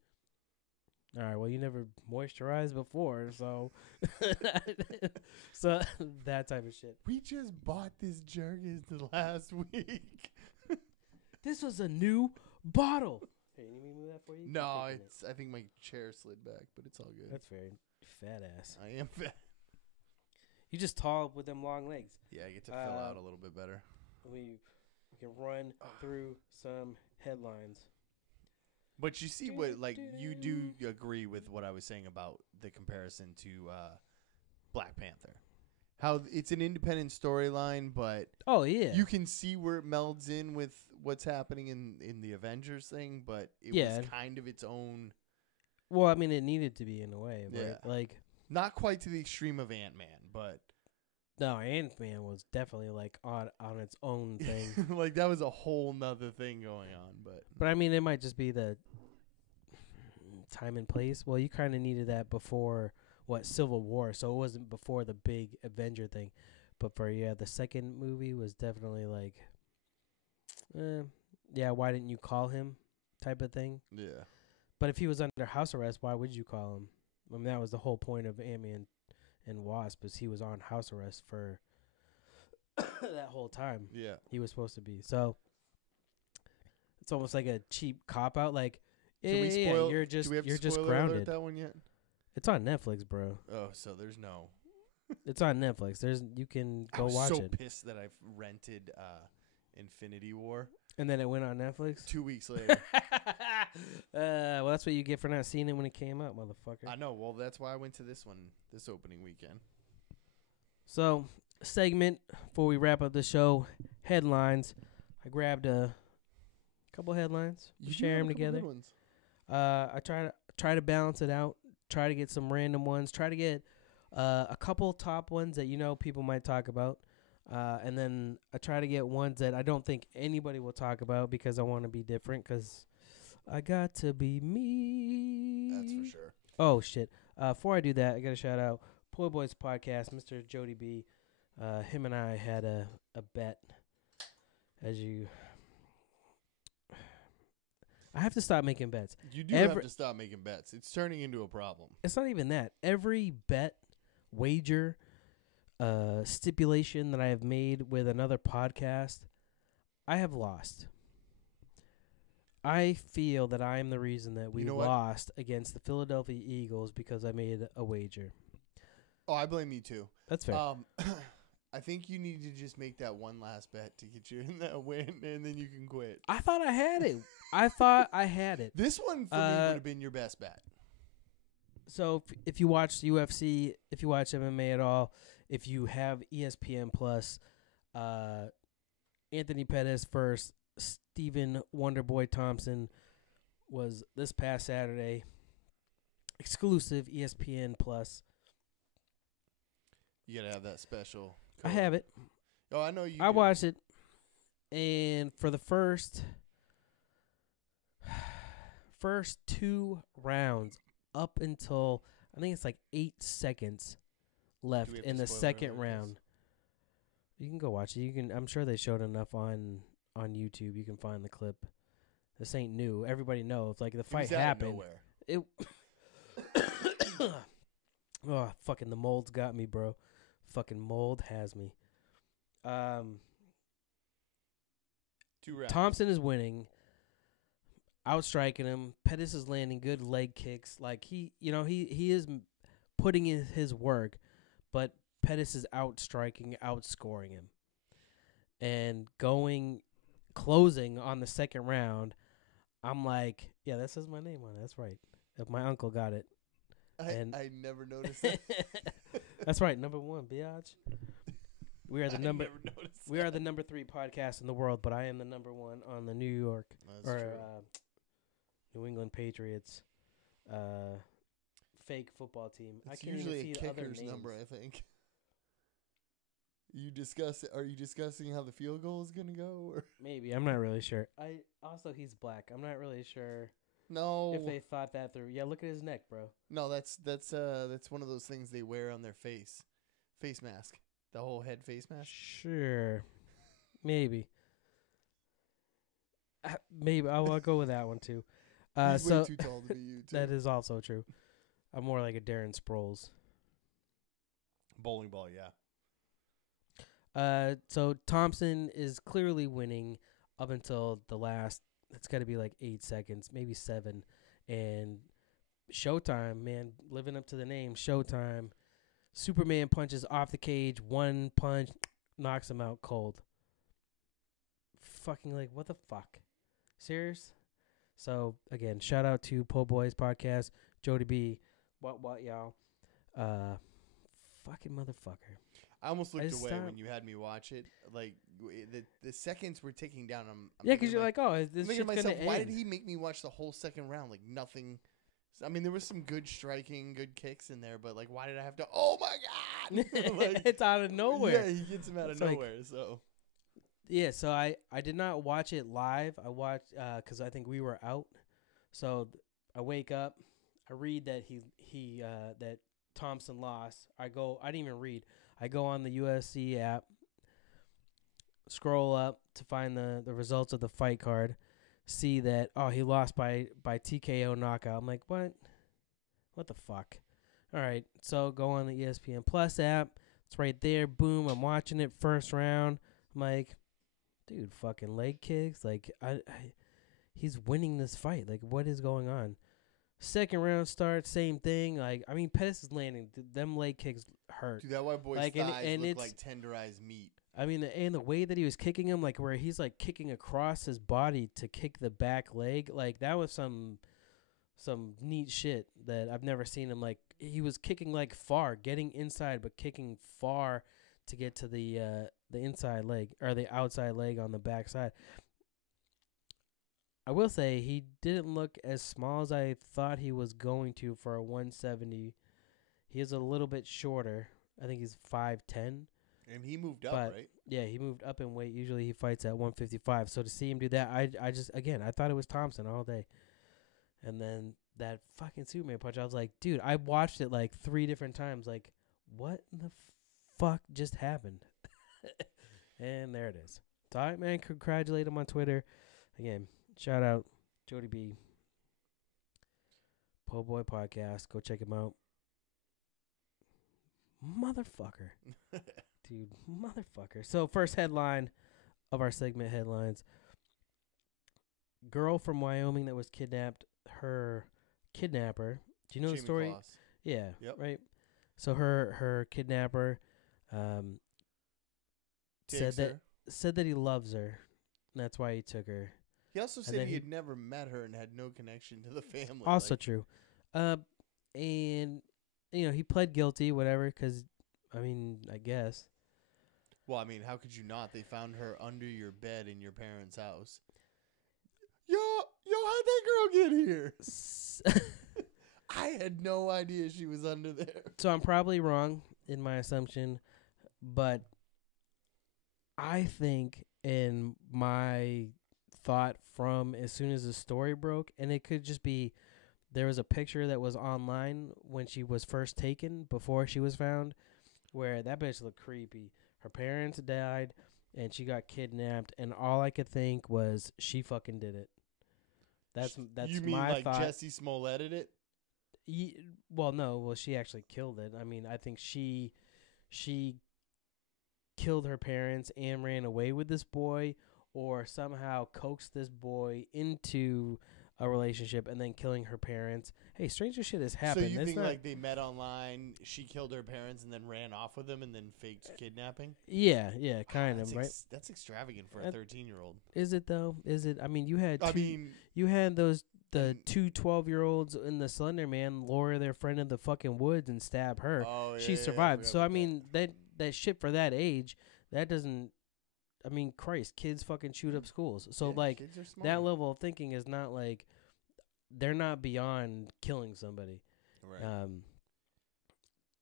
All right, well, you never moisturized before, so so that type of shit. We just bought this Jergens last week. This was a new bottle. Hey, you need me to move that for you? No, Keep taking it's. I think my chair slid back, but it's all good. That's very fat ass. I am fat. You just tall with them long legs. Yeah, I get to fill out a little bit better. We can run through some headlines. But you see what, like, you do agree with what I was saying about the comparison to Black Panther. How it's an independent storyline, but Oh yeah, you can see where it melds in with what's happening in the Avengers thing, but it Yeah. was kind of its own, well, I mean, it needed to be in a way, right? Yeah. Like, not quite to the extreme of Ant-Man, but no, Ant-Man was definitely like on its own thing. like that was a whole nother thing going on. But I mean, it might just be the time and place. Well, you kind of needed that before Civil War, so it wasn't before the big Avenger thing. But for the second movie was definitely like, yeah, why didn't you call him, type of thing. Yeah. But if he was under house arrest, why would you call him? I mean, that was the whole point of Ant-Man and Wasp, is he was on house arrest for that whole time. Yeah. He was supposed to be. So it's almost like a cheap cop out. Like, Can we yeah, spoil? you're just do we have you're to just spoiler grounded. alert that one yet? It's on Netflix, bro. Oh, so there's no. It's on Netflix. You can I go was watch so it. pissed that I rented Infinity War And then it went on Netflix. 2 weeks later. Well, that's what you get for not seeing it when it came out, motherfucker. I know. Well, that's why I went to this one this opening weekend. So, segment before we wrap up the show, headlines. I grabbed a couple headlines. You do Share have them a couple together. good ones. I try to balance it out. Try to get some random ones. Try to get a couple top ones that people might talk about. And then I try to get ones that I don't think anybody will talk about because I want to be different, because I got to be me. That's for sure. Oh, shit. Before I do that, I got to shout out Poor Boys Podcast, Mr. Jody B. Him and I had a bet. I have to stop making bets. You do have to stop making bets. It's turning into a problem. It's not even that. Every bet, wager, stipulation that I have made with another podcast, I have lost. I feel that I am the reason that we You know what? lost against the Philadelphia Eagles because I made a wager. Oh, I blame you too. That's fair. I think you need to just make that one last bet to get you in that win, and then you can quit. I thought I had it. I thought I had it. This one for me would have been your best bet. So if you watch UFC, if you watch MMA at all, if you have ESPN Plus, Anthony Pettis versus Stephen Wonderboy Thompson was this past Saturday. Exclusive ESPN Plus. You gotta have that special. I code. have it. Oh, I know you. I do. watched it, and for the first 2 rounds, up until I think it's like 8 seconds left we have in to the spoil second alert this? round. You can go watch it. You can. I'm sure they showed enough on YouTube. You can find the clip. This ain't new. Everybody knows. Like the It fight was out of happened. nowhere. It. Oh, fucking the mold's got me, bro. Fucking mold has me. 2 rounds. Thompson is winning, outstriking him. Pettis is landing good leg kicks. Like he is putting in his work, but Pettis is outscoring him, and closing on the second round. I'm like, yeah, that says my name on it. That's right. If my uncle got it. I never noticed that. That's right, number 1, biatch. We are the number. Never noticed We are the number 3 podcast in the world, but I am the number 1 on the New York That's true. New England Patriots fake football team. It's I can't usually even a see the other kicker's names. number, I think. Are you discussing how the field goal is gonna go? Or? Maybe, I'm not really sure. He's black. I'm not really sure No, if they thought that through. Yeah, look at his neck, bro. no, that's one of those things they wear on their face mask, the whole head face mask. Sure, maybe. Maybe I'll go with that one too. He's So way too tall to be you. Too. that is also true. I'm more like a Darren Sproles. Bowling ball, yeah. So Thompson is clearly winning up until the last. It's got to be like 8 seconds, maybe 7, and Showtime, man, living up to the name, Showtime. Superman punches off the cage, 1 punch, knocks him out cold. Fucking like, what the fuck? Serious? So again, shout out to Po Boys Podcast, Jody B. What y'all? Fucking motherfucker. I almost looked away stopped. when you had me watch it. Like the seconds were ticking down. I'm Yeah, thinking because you're like, oh, I'm this thinking shit's to myself, gonna why end. did he make me watch the whole second round? Like nothing. I mean, there was some good striking, good kicks in there, but like, why did I have to? Oh my god! Like, It's out of nowhere. Yeah, he gets him out of It's like- nowhere. So Yeah, so I did not watch it live. I watched because I think we were out. So I wake up, I read that he that Thompson lost. I didn't even read. I go on the USC app, scroll up to find the results of the fight card, see that he lost by TKO knockout. I'm like, what the fuck? All right, so go on the ESPN Plus app. It's right there. Boom, I'm watching it. First round. I'm like, dude, fucking leg kicks. Like, he's winning this fight. Like, what is going on? Second round starts, same thing. Like, I mean, Pettis is landing. Them leg kicks hurt. dude, that white boy's Like, and thighs look it's- like tenderized meat. I mean, and the way that he was kicking him, like, where he's, like, kicking across his body to kick the back leg, like, that was some neat shit that I've never seen him. Like, he was kicking, like, far, getting inside, but kicking far to get to the inside leg, or the outside leg on the back side. I will say he didn't look as small as I thought he was going to for a 170. He is a little bit shorter. I think he's 5'10". And he moved up, But- right? Yeah, he moved up in weight. Usually he fights at 155. So to see him do that, I just, again, I thought it was Thompson all day. And then that fucking Superman punch, I was like, dude, I watched it like 3 different times. Like, what the fuck just happened? And there it is. So, all right, man, congratulate him on Twitter. Again, shout out Jody B. Po Boy Podcast. Go check him out. Motherfucker. Dude, motherfucker. So, first headline of our segment headlines. Girl from Wyoming that was kidnapped, her kidnapper. Do you know the Jamie story? Kloss. Yeah, Yep. right. So her kidnapper Takes her. said that he loves her. And that's why he took her. He also and said then he he- had never met her and had no connection to the family. Also like, true. And he pled guilty, whatever, cuz I mean, I guess. well, I mean, how could you not? They found her under your bed in your parents' house. Yo, how'd that girl get here? I had no idea she was under there. So I'm probably wrong in my assumption, but I think in my thought from as soon as the story broke, and it could just be there was a picture that was online when she was first taken before she was found, where that bitch looked creepy. Her parents died, and she got kidnapped, and all I could think was she fucking did it. That's you mean my like thought. Jesse Smollett did it? Well, she actually killed it. I mean, I think she killed her parents and ran away with this boy, or somehow coaxed this boy into a relationship and then killing her parents. Hey, stranger shit has happened. So you It's think not, like they met online, she killed her parents and then ran off with them and then faked kidnapping? yeah, kind That's of, right? That's extravagant for a That- 13-year-old. Is it though? Is it? I mean, you had I two, mean, you had those the and- two 12-year-olds in the Slender Man lure their friend in the fucking woods and stab her. oh, yeah, She yeah, survived. forgot So I about that. mean that shit for that age, that doesn't. I mean, Christ, kids fucking shoot up schools. So Yeah, like kids are smart. that level of thinking is not like they're not beyond killing somebody. Right.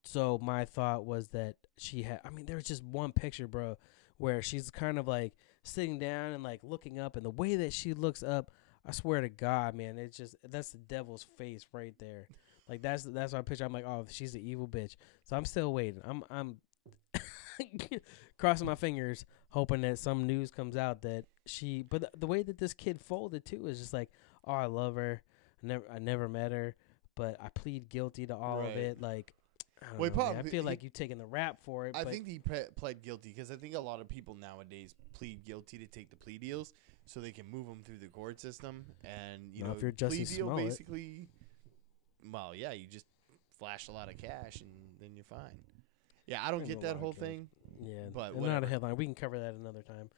So my thought was that she had. I mean, there was just one picture, bro, where she's kind of like sitting down and like looking up, and the way that she looks up, I swear to God, man, it's just that's the devil's face right there. Like that's my picture. I'm like, oh, she's an evil bitch. So I'm still waiting. I'm crossing my fingers, hoping that some news comes out that she. But the way that this kid folded too is just like, oh, I love her. I never met her, but I plead guilty to all of Right. it. Like, I don't Well, he know, man. I probably- feel he- like you're taking the rap for it. I but think he pled guilty because I think a lot of people nowadays plead guilty to take the plea deals so they can move them through the court system. And, you Not know, if you're plea Jussie deal Smollett. basically, well, yeah, you just flash a lot of cash and then you're fine. Yeah, I don't There's get a that lot of whole cash. thing. yeah, but it's not a whatever. headline. We can cover that another time.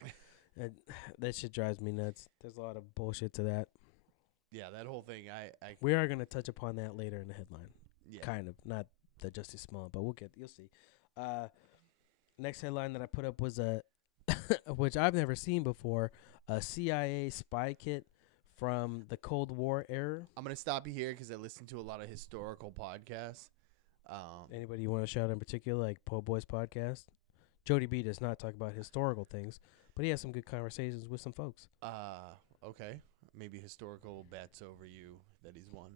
That shit drives me nuts. There's a lot of bullshit to that. Yeah, that whole thing, I We are going to touch upon that later in the headline. yeah. Kind of. Not the Jussie Smollett, but you'll see. Next headline that I put up was which I've never seen before, a CIA spy kit from the Cold War era. I'm going to stop you here because I listen to a lot of historical podcasts. Anybody you want to shout out in particular, like Po Boys podcast? Jody B does not talk about historical things, but he has some good conversations with some folks. Okay. Maybe historical bets over you that he's won.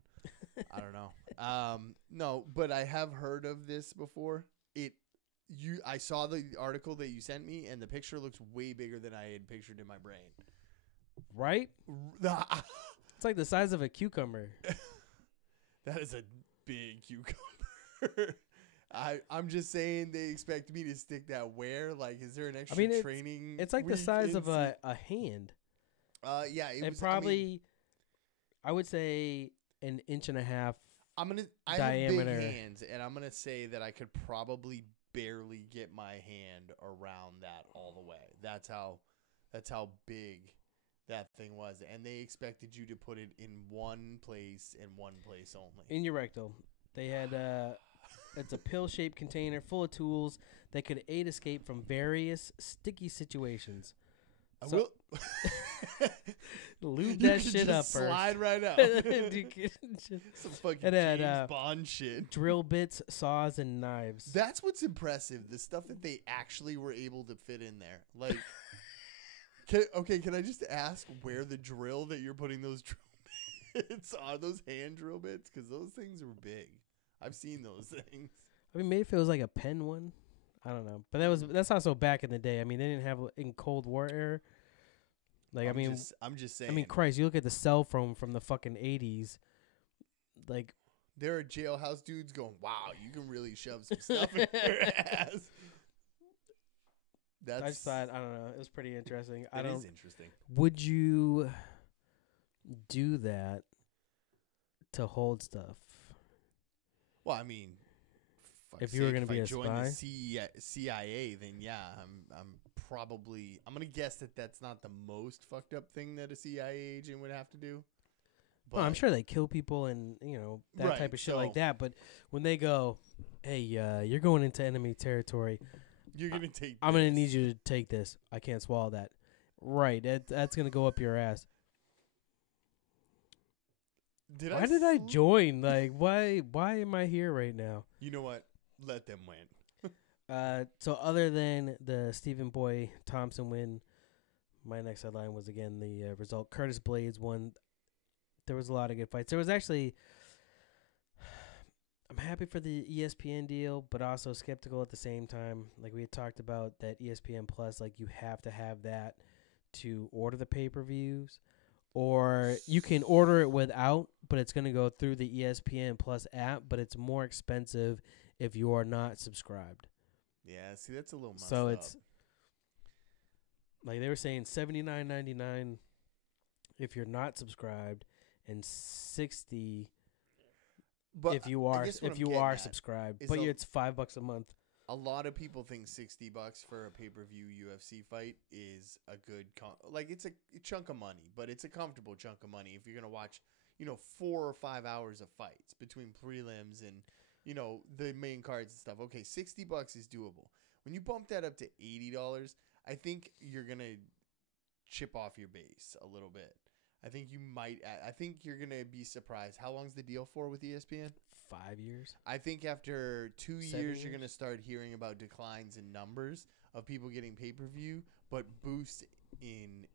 I don't know. No, but I have heard of this before. I saw the article that you sent me, and the picture looks way bigger than I had pictured in my brain. Right? It's like the size of a cucumber. That is a big cucumber. I'm just saying they expect me to stick that where? Like, is there an extra it's- training? It's like the week size in of a hand. Yeah, it And was probably, I would say, an inch and a half. I have diameter. big hands, and I'm gonna say that I could probably barely get my hand around that all the way. That's how big that thing was, and they expected you to put it in one place and one place only. In your rectal. They had it's a pill-shaped container full of tools that could aid escape from various sticky situations. I So- will Lube You that could shit just up first. slide right out. You could just- Some fucking It had, James Bond shit. drill bits, saws, and knives. That's what's impressive. The stuff that they actually were able to fit in there. Like, can I just ask where the drill that you're putting those drill bits are? Those hand drill bits? Because those things are big. I've seen those things. I mean, maybe if it was like a pen one. I don't know. But that's also back in the day. I mean, they didn't have in Cold War era. Like, I'm just saying. I mean, Christ, you look at the cell phone from the fucking 80s. Like, there are jailhouse dudes going, wow, you can really shove some stuff in your ass. I just thought, I don't know. It was pretty interesting. It is interesting. Would you do that to hold stuff? Well, I mean, If you were gonna be a join spy? the CIA, then yeah, I'm gonna guess that that's not the most fucked up thing that a CIA agent would have to do. Well, I'm sure they kill people and, that Right, type of shit like so- that. But when they go, hey, you're going into enemy territory. You're gonna take. I'm going to this. need you to take this. I can't swallow that. Right. That's going to go up your ass. Why did I join? Like, why am I here right now? You know what? Let them win. So other than the Stephen Boy Thompson win, my next headline was again the result. Curtis Blades won. There was a lot of good fights. There was actually, I'm happy for the ESPN deal, but also skeptical at the same time. Like we had talked about that ESPN Plus, like you have to have that to order the pay-per-views, or you can order it without, but it's going to go through the ESPN Plus app, but it's more expensive if you are not subscribed. Yeah, see, that's a little messed So up. it's like they were saying $79.99 if you're not subscribed, and 60 But if you I are guess what if I'm you getting are at subscribed. is But a- it's $5 a month. a lot of people think $60 for a pay-per-view UFC fight is a good like it's a chunk of money, but it's a comfortable chunk of money if you're going to watch, 4 or 5 hours of fights between prelims and, the main cards and stuff. Okay, $60 is doable. When you bump that up to $80, I think you're going to chip off your base a little bit. I think you're going to be surprised. How long's the deal for with ESPN? 5 years. I think after 2 7 years, you're years? going to start hearing about declines in numbers of people getting pay-per-view, but boost in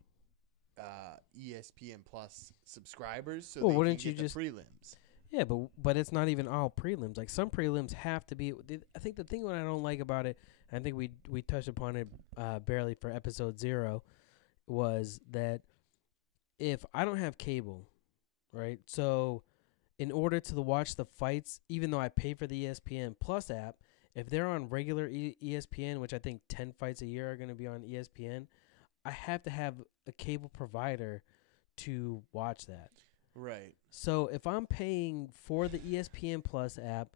ESPN Plus subscribers so Well, they wouldn't can you get just- the prelims. Yeah, but it's not even all prelims. Like some prelims have to be. I think the thing what I don't like about it, I think we touched upon it barely for episode 0, was that if I don't have cable, right? So in order to watch the fights, even though I pay for the ESPN Plus app, if they're on regular ESPN, which I think 10 fights a year are going to be on ESPN, I have to have a cable provider to watch that. Right. So if I'm paying for the ESPN Plus app,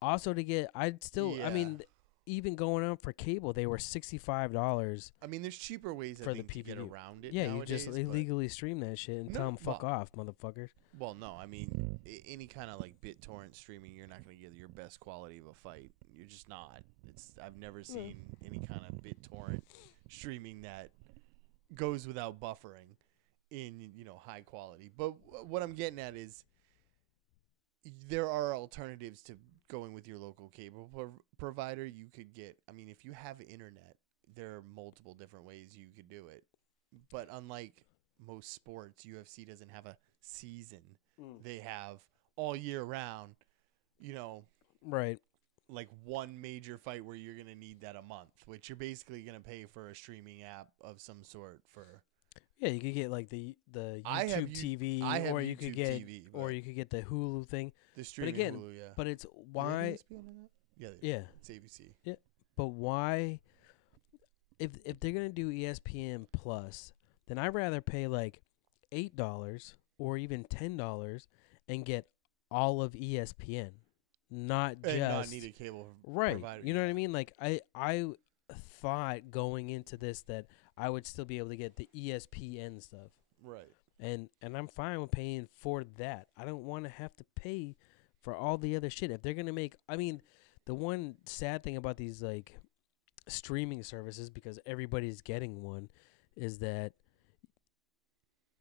also to get, I'd still, I Yeah. mean, even going on for cable, they were $65. I mean, there's cheaper ways For I the think to get PPV. around it Yeah, nowadays. you just illegally stream that shit and No, tell them fuck well- off, motherfuckers. Well, no, I mean, any kind of like BitTorrent streaming, you're not going to get your best quality of a fight. You're just not. I've never seen any kind of BitTorrent streaming that goes without buffering in, high quality. But what I'm getting at is there are alternatives to going with your local cable provider. You could get, I mean, if you have internet, there are multiple different ways you could do it. But unlike most sports, UFC doesn't have a season. They have all year round, Right. like one major fight where you're going to need that a month, which you're basically going to pay for a streaming app of some sort for. Yeah, you could get like the I have YouTube TV, I have or you could YouTube get, TV, or but you could get the Hulu thing. the streaming again, Hulu, yeah. But it's Do they have why, ESPN on that? Yeah, yeah. it's ABC. But why, if they're gonna do ESPN Plus, then I'd rather pay like $8 or even $10 and get all of ESPN, not And just not need a cable right. provider. You know what I yeah. mean? Like I thought going into this that I would still be able to get the ESPN stuff, Right. and I'm fine with paying for that. I don't want to have to pay for all the other shit if they're gonna make. I mean, the one sad thing about these like streaming services, because everybody's getting one, is that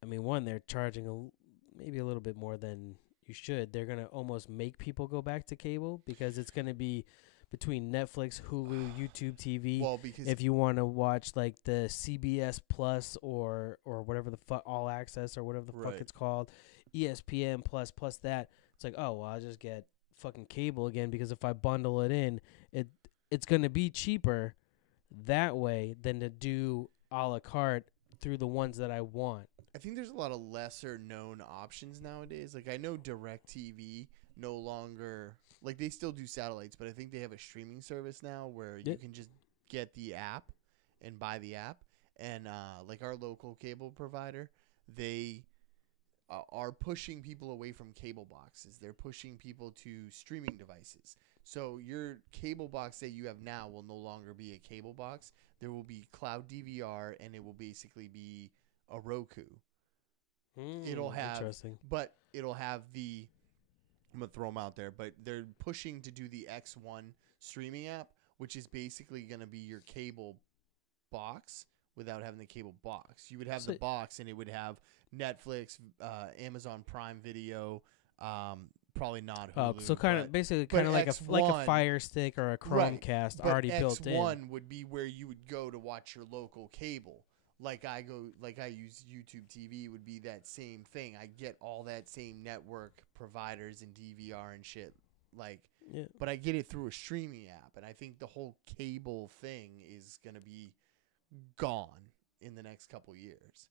I mean, one, they're charging maybe a little bit more than you should. They're gonna almost make people go back to cable because it's gonna be between Netflix, Hulu, YouTube TV. Well, because If you want to watch like the CBS Plus or whatever the fuck, All Access or whatever the fuck Right. it's called, ESPN plus that, it's like, oh well, I'll just get fucking cable again, because if I bundle it in, it's gonna be cheaper that way than to do a la carte through the ones that I want. I think there's a lot of lesser known options nowadays. Like I know DirecTV no longer, like they still do satellites, but I think they have a streaming service now where you Yep. can just get the app and buy the app. And like our local cable provider, they are pushing people away from cable boxes. They're pushing people to streaming devices. So your cable box that you have now will no longer be a cable box. There will be cloud DVR, and it will basically be a Roku. It'll have, Interesting. but it'll have the. I'm gonna throw them out there, but they're pushing to do the X1 streaming app, which is basically gonna be your cable box without having the cable box. You would have So- the box, and it would have Netflix, Amazon Prime Video, probably not Hulu. So kind but- of basically but kind of like a X1 Fire Stick or a Right, Chromecast but already built in. X1 would be where you would go to watch your local cable. Like I use YouTube TV, would be that same thing. I get all that same network providers and DVR and shit. Like, Yeah. but I get it through a streaming app, and I think the whole cable thing is gonna be gone in the next couple years.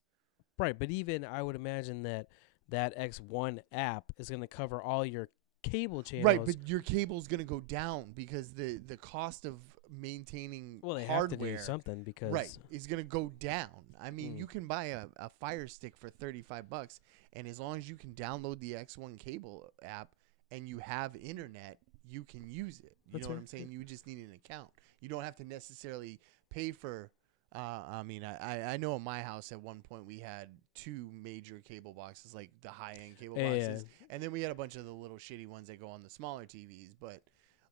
Right, but even I would imagine that X1 app is going to cover all your cable channels. Right, but your cable's gonna go down because the cost of maintaining Well, they hardware, have to do something because right, is going to go down. I mean, Mm. you can buy a Fire Stick for $35, and as long as you can download the X1 cable app and you have internet, you can use it. You That's know what right. I'm saying? You just need an account. You don't have to necessarily pay for. I mean, I know in my house at one point we had 2 major cable boxes, like the high end cable Yeah, yeah. boxes, and then we had a bunch of the little shitty ones that go on the smaller TVs. But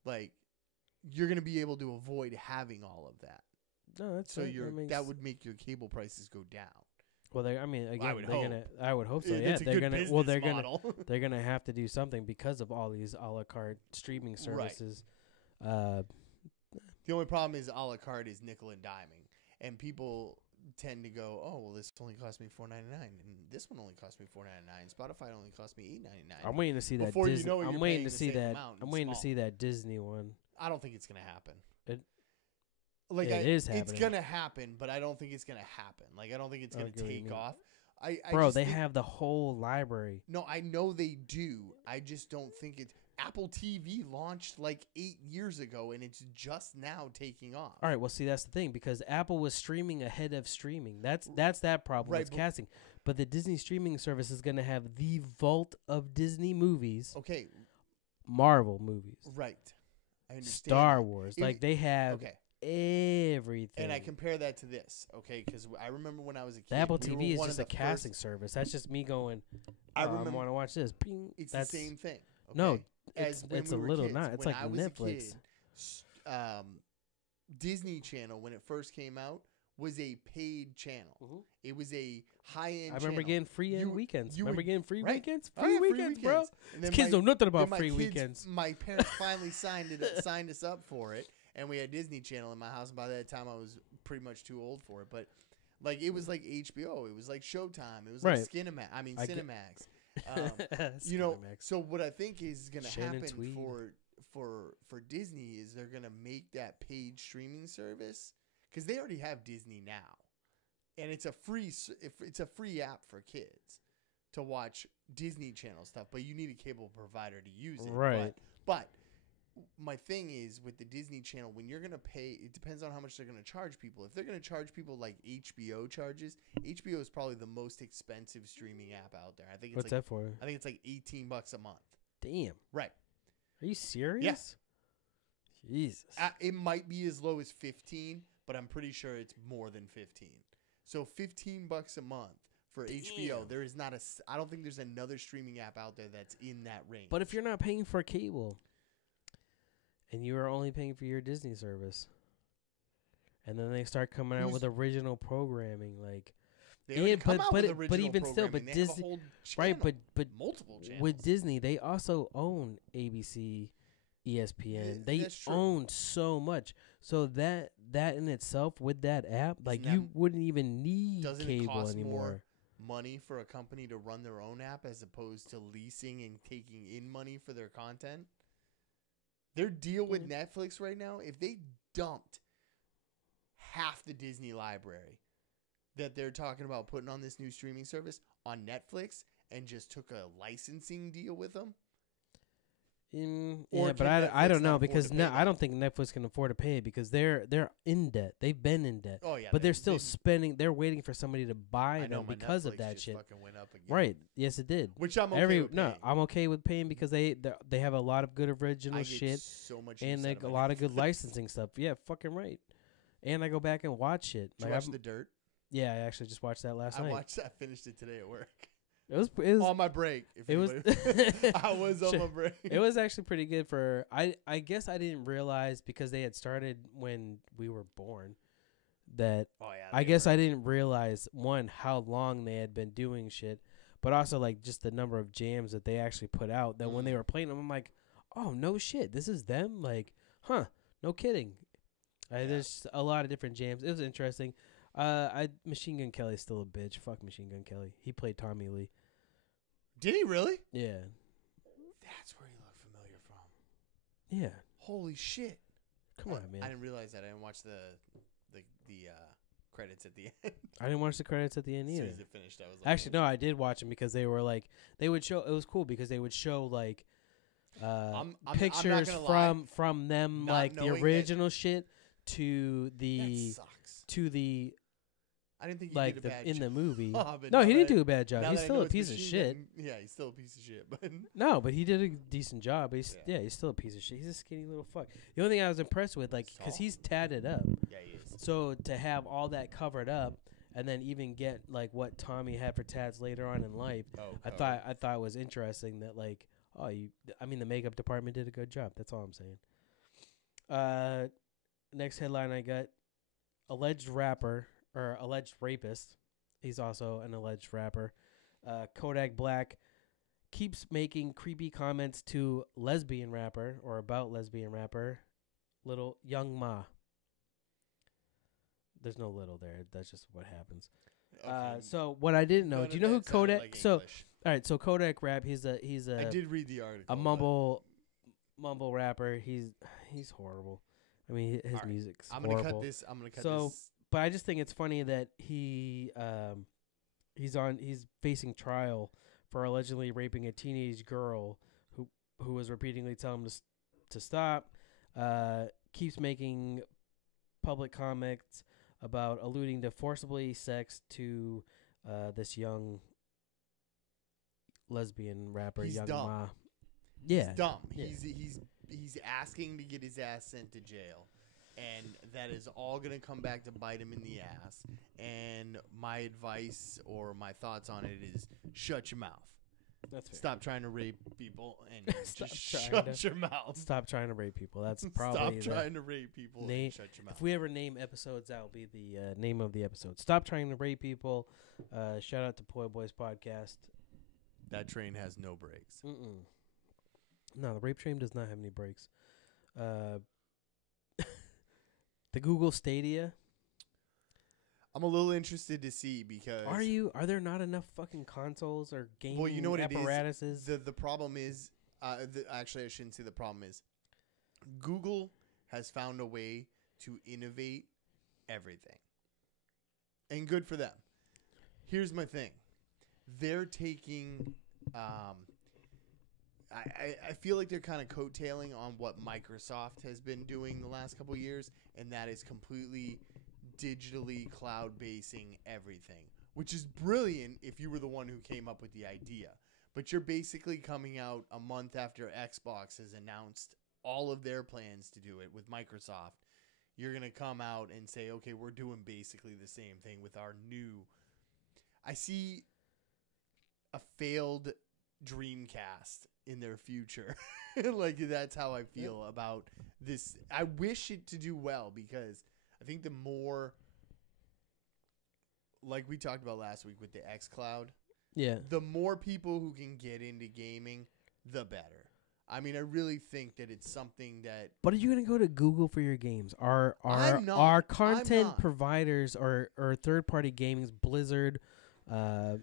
like, you're gonna be able to avoid having all of that. No, that's So right. that would make your cable prices go down. Well, I mean, again, would they're hope. gonna. I would hope so. It's Yeah, a they're good gonna. business Well, they're gonna. model. They're gonna have to do something because of all these a la carte streaming services. The only problem is a la carte is nickel and diming, and people tend to go, "Oh, well, this only cost me $4.99, and this one only cost me $4.99. Spotify only cost me $8.99." I'm waiting to see that. Before you Disney, know it, I'm you're waiting paying to the see same that. amount I'm in waiting to small. see that Disney one. I don't think it's gonna happen. It is It's happening. gonna happen, but I don't think it's gonna happen. Like, I don't think it's I gonna get what you take mean. off. Bro, just they think- have the whole library. No, I know they do. I just don't think it's. Apple TV launched like 8 years ago, and it's just now taking off. All right, well, see, that's the thing because Apple was streaming ahead of streaming. That's that problem. Right, It's but- casting, but the Disney streaming service is going to have the vault of Disney movies, Okay, Marvel movies, right. I understand. Star that. Wars. It- Like they have Okay, everything. and I compare that to this. Okay, because I remember when I was a kid, the Apple we were TV is one just of a the casting first- service. That's just me going. I I remember want to watch this. Ping. it's That's the same thing. Okay? No, As when it's we a were little kids. not. It's When like I was Netflix. A kid, Disney Channel when it first came out was a paid channel. Mhm. It was a high end. I remember getting free You- weekends. you remember would- getting free right. weekends? Oh, Free yeah, weekends, bro. And These then kids my- know nothing then about my free kids- weekends. My parents finally signed us up for it, and we had Disney Channel in my house. And by that time, I was pretty much too old for it. But like, it was like HBO. It was like Showtime. It was like Right. Skinemax. I mean, I get- Cinemax. You know, Skinemax. so what I think is going to Shannon happen Tweed. for Disney is they're going to make that paid streaming service because they already have Disney now, and it's a free app for kids to watch Disney Channel stuff, but you need a cable provider to use it. Right. But my thing is with the Disney Channel, when you're going to pay, it depends on how much they're going to charge people. If they're going to charge people like HBO charges, HBO is probably the most expensive streaming app out there. I think it's What's like that for? I think it's like $18 a month. Damn. Right. Are you serious? Jesus. It might be as low as 15, but I'm pretty sure it's more than 15. So $15 a month for HBO. Damn. There is not I don't think there's another streaming app out there that's in that range. But if you're not paying for cable and you are only paying for your Disney service, and then they start coming out with original programming, like they already and- come but- out but with it- but original even still, but programming. They have a Disney- whole right, channel, but multiple channels. with Disney, they also own ABC, ESPN. Yeah, They that's true. own so much. So that in itself with that app, like that- you wouldn't even need Doesn't it cable cost anymore. more money for a company to run their own app as opposed to leasing and taking in money for their content? Their deal with Netflix right now, if they dumped half the Disney library that they're talking about putting on this new streaming service on Netflix and just took a licensing deal with them, Or Yeah, but can I Netflix don't not know afford because to pay I that? don't think Netflix can afford to pay it because they're in debt. They've been in debt, oh yeah, but they're they- still they- spending. They're waiting for somebody to buy I know them my because of Netflix that just shit. fucking went up again. Right? Yes, it did. Which I'm okay with No, paying. I'm okay with paying because they have a lot of good original I get shit so much and use like out a of my lot of good Netflix. licensing stuff. Yeah, fucking right. And I go back and watch it. Did you Like watch I'm- The Dirt? yeah, I actually just watched that last night. I finished it today at work. It was On my break. If it was- anybody- I was on Shit. my break. it was actually pretty good for I guess I didn't realize because they had started when we were born that Oh yeah. I guess I didn't realize one how long they had been doing shit, but also like just the number of jams that they actually put out that when they were playing them I'm like, "Oh, no shit. This is them?" Like, "Huh, no kidding." Yeah. There's a lot of different jams. It was interesting. Machine Gun Kelly's still a bitch. Fuck Machine Gun Kelly. He played Tommy Lee. Did he really? Yeah. That's where he looked familiar from. Yeah. Holy shit! Come on, I man. didn't realize that. I didn't watch the credits at the end. I didn't watch the credits at the end As soon either. as it finished, I was like, Actually, no, I did watch them because they were like they would show. It was cool because they would show like I'm not pictures gonna lie. from them Not like the knowing that- original shit to That the sucks. to the I didn't think he like did a bad in the movie. job, but No, now he didn't that do a bad job. now He's that I still know a it's piece of Machine shit. Gun, yeah, he's still a piece of shit. But No, but he did a decent job. He's Yeah. he's still a piece of shit. He's a skinny little fuck. The only thing I was impressed with, like, because Saw. he's tatted up, yeah, he is. so to have all that covered up, and then even get like what Tommy had for tats later on in life, Oh, I thought was interesting. That like, I mean, the makeup department did a good job. That's all I'm saying. Next headline I got: alleged rapper or alleged rapist. He's also an alleged rapper. Kodak Black keeps making creepy comments to lesbian rapper or about lesbian rapper, Little Young Ma. There's no little there. That's just what happens. Okay. So what I didn't know, None do you of know who that sounded Kodak? like So English. all right, so Kodak Rap, he's I a did read the article. a but mumble rapper. He's horrible. I mean, his Alright, music's I'm gonna horrible. cut this. I'm gonna cut So, this. But I just think it's funny that he's facing trial for allegedly raping a teenage girl who was repeatedly telling him to stop. Keeps making public comments about alluding to forcibly sex to this young lesbian rapper, He's Young dumb. Ma. Yeah, He's dumb. yeah. He's asking to get his ass sent to jail, and that is all gonna come back to bite him in the ass. And my advice or my thoughts on it is shut your mouth. That's fair. Stop trying to rape people and Stop just trying shut to- your mouth. Stop trying to rape people. That's probably Stop trying to rape people name- and shut your mouth. if we ever name episodes, that'll be the name of the episode. Stop trying to rape people. Shout out to Poi Boys Podcast. That train has no brakes. No, the rape train does not have any brakes. The Google Stadia. I'm a little interested to see because Are there not enough fucking consoles or gaming well, you know what it is? apparatuses? The problem is actually I shouldn't say the problem is Google has found a way to innovate everything. And good for them. Here's my thing. They're taking I feel like they're kind of coattailing on what Microsoft has been doing the last couple of years, and that is completely digitally cloud basing everything, which is brilliant if you were the one who came up with the idea. But you're basically coming out a month after Xbox has announced all of their plans to do it with Microsoft. You're going to come out and say, okay, we're doing basically the same thing with our new. I see a failed Dreamcast in their future. Like, that's how I feel about this. I wish it to do well because I think the more, like we talked about last week with the xCloud, Yeah. the more people who can get into gaming, the better. I mean, I really think that it's something that But are you gonna go to Google for your games? Are I'm not. our I'm content not. providers or third party gamings, Blizzard, personally,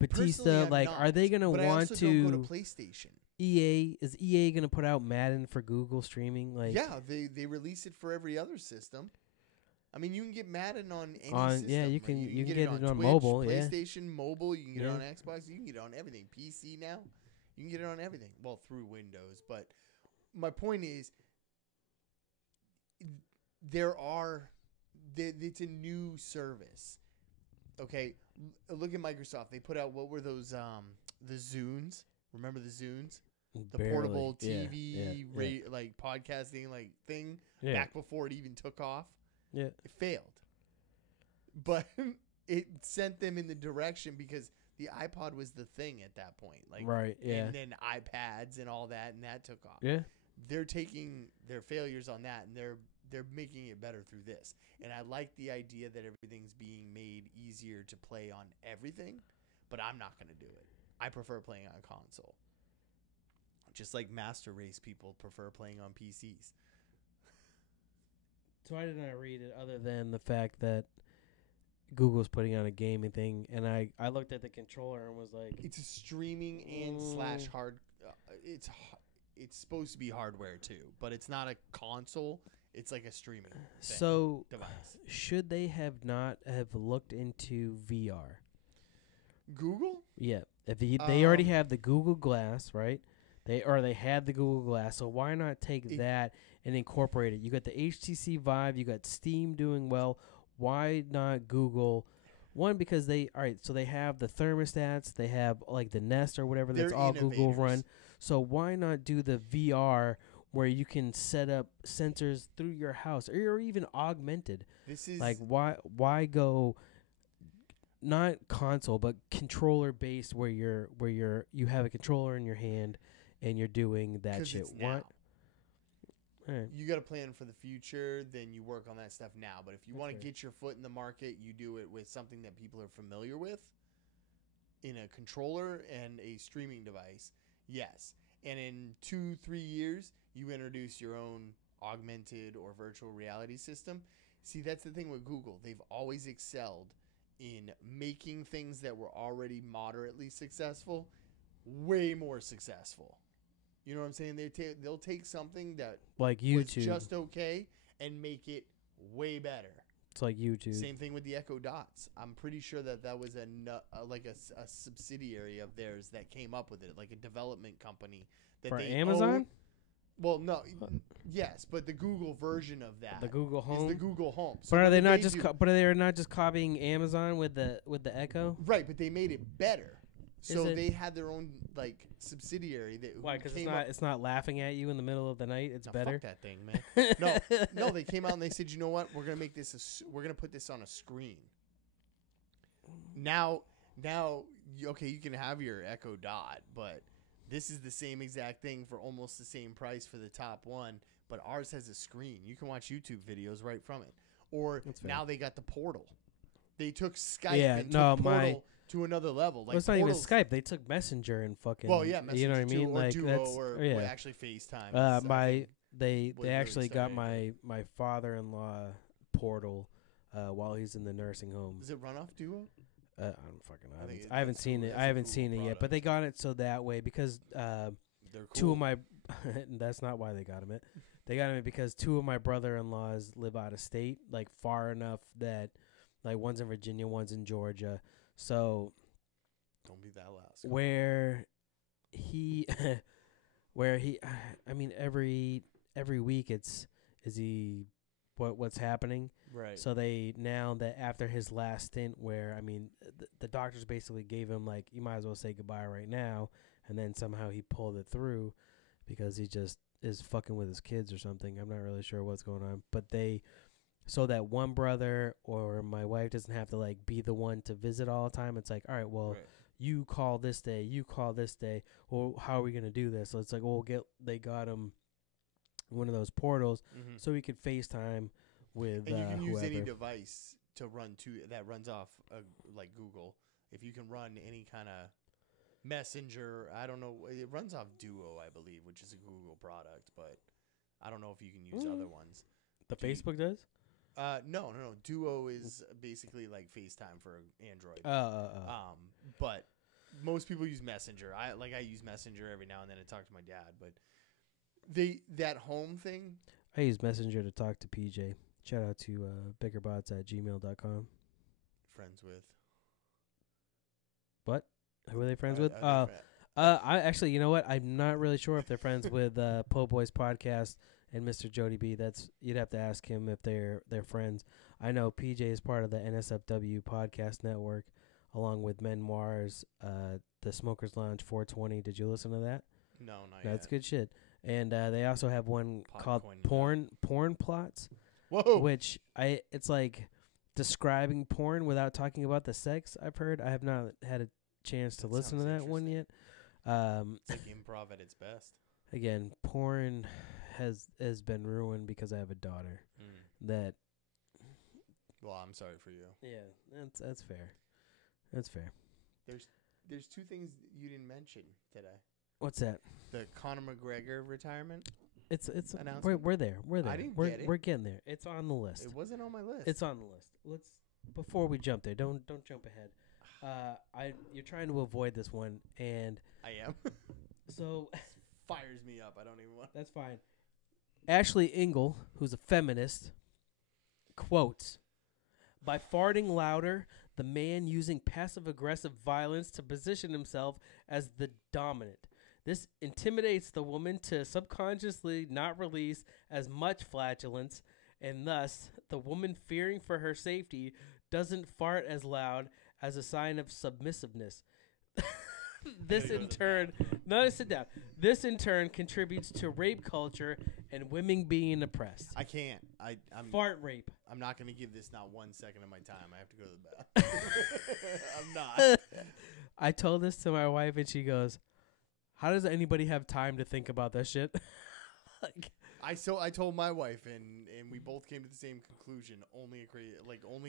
Batista, I'm like, not. are they gonna But I want also don't go to to PlayStation. EA? Is EA gonna put out Madden for Google streaming? Like, Yeah, they release it for every other system. I mean, you can get Madden on any system. yeah, you Like, can you can get it on Twitch, mobile. Yeah. PlayStation, mobile. You can get it Yeah. on Xbox. You can get it on everything. PC now, you can get it on everything. Well, through Windows. But my point is, it's a new service. Okay, look at Microsoft. They put out, what were those? The Zunes. Remember the Zunes? The Barely. portable Yeah, TV yeah. like podcasting thing Yeah. back before it even took off. Yeah. It failed. But it sent them in the direction because the iPod was the thing at that point. Like, Right. Yeah. And then iPads and all that, and that took off. Yeah. They're taking their failures on that, and they're making it better through this. And I like the idea that everything's being made easier to play on everything, but I'm not going to do it. I prefer playing on console. Just like Master Race people prefer playing on PCs. So why didn't I read it other than the fact that Google's putting out a gaming thing, and I looked at the controller and was like, It's a streaming and slash hard. It's supposed to be hardware too, but it's not a console. It's like a streaming so device. should they have not have looked into VR? Google? Yeah, if they already have the Google Glass, right? They had the Google Glass, so why not take It- that and incorporate it. You got the HTC Vive, you got Steam doing well. Why not Google? One, because they have the thermostats, they have like the Nest or whatever, that's They're all Google innovators. run. So why not do the VR where you can set up sensors through your house, or even augmented? This is Like why go not console but controller based, where you have a controller in your hand and you're doing that 'cause shit. it's What? now. All right. You got to plan for the future, then you work on that stuff now. But if you That's want to fair. get your foot in the market, you do it with something that people are familiar with, in a controller and a streaming device. Yes. And in 2-3 years, you introduce your own augmented or virtual reality system. See, that's the thing with Google. They've always excelled in making things that were already moderately successful way more successful. You know what I'm saying? They'll take something that Like was YouTube. just okay and make it way better. It's like YouTube. Same thing with the Echo Dots. I'm pretty sure that was a subsidiary of theirs that came up with it, like a development company that For they Amazon? own. Well, no, yes, but the Google version of that The Google is Home. the Google Home. So But are what they did not just? do? But they're not just copying Amazon with the Echo? Right, but they made it better. So Is it- they had their own like subsidiary that Why? who Because came up. it's not laughing at you in the middle of the night. It's No, better. fuck that thing, man. No, they came out and they said, you know what? We're gonna make this. We're gonna put this on a screen. Now, okay, you can have your Echo Dot, but this is the same exact thing for almost the same price for the top one. But ours has a screen. You can watch YouTube videos right from it. Or That's fair. now they got the Portal. They took Skype Yeah, and no, took Portal to another level. Like Well, it's not even Portal's- Skype. They took Messenger and fucking. Well, yeah, Messenger you know what I mean? or Like Duo that's or yeah. well, actually FaceTime. is, I think, They really actually got started. my father-in-law Portal while he's in the nursing home. Does it run off Duo? I don't fucking know. I think I haven't that's seen cool. it. That's I a haven't cool seen it yet. But product. they got it so that way because They're cool. two of my that's not why they got him it. They got him it because two of my brother-in-laws live out of state, like far enough that like one's in Virginia, one's in Georgia. So Don't be that loud. Scott. where he I mean every week is he what's happening. Right. So they now that after his last stint where I mean the doctors basically gave him like you might as well say goodbye right now, and then somehow he pulled it through because he just is fucking with his kids or something. I'm not really sure what's going on, but so that one brother or my wife doesn't have to like be the one to visit all the time. It's like, all right, well, Right. you call this day, you call this day. Well, how are we gonna do this? So it's like, well, they got him one of those portals Mhm. so he could FaceTime with And you can use whoever. any device to run that runs off like Google. If you can run any kind of Messenger, I don't know, it runs off Duo, I believe, which is a Google product, but I don't know if you can use other ones. The do you- Facebook does. No. Duo is basically like FaceTime for Android. Oh. But most people use Messenger. I use Messenger every now and then to talk to my dad, but that home thing. I use Messenger to talk to PJ. Shout out to biggerbots@gmail.com. Friends with. Who are they friends Are- with? are they fri- I actually, you know what? I'm not really sure if they're friends with Po Boys podcast and Mr. Jody B. You'd have to ask him if they're friends. I know PJ is part of the NSFW podcast network, along with Memoirs, the Smokers Lounge 420. Did you listen to that? No, not That's yet. good shit. And they also have one called Podcoin, Porn Plots, Whoa. which it's like describing porn without talking about the sex. I've heard. I have not had a chance to That listen to sounds that one yet. It's like improv at its best. Again, porn has been ruined because I have a daughter. That Well, I'm sorry for you. that's fair. That's fair. There's two things you didn't mention today. What's that? The Conor McGregor retirement. It's Announcement? we're there. We're there. didn't we're get it. we're getting there. It's on the list. It wasn't on my list. It's on the list. Let's before we jump there. Don't jump ahead. You're trying to avoid this one, and I am. so Fires me up. I don't even want. that's fine. Ashley Ingle, who's a feminist, quotes, "By farting louder, the man using passive-aggressive violence to position himself as the dominant. This intimidates the woman to subconsciously not release as much flatulence, and thus, the woman fearing for her safety doesn't fart as loud as a sign of submissiveness. This in turn, no, sit down. This in turn contributes to rape culture and women being oppressed. I can't. I'm Fart rape. I'm not going to give this not 1 second of my time. I have to go to the bathroom. I'm not. I told this to my wife, and she goes, "How does anybody have time to think about that shit?" Like, I told my wife, and we both came to the same conclusion. Only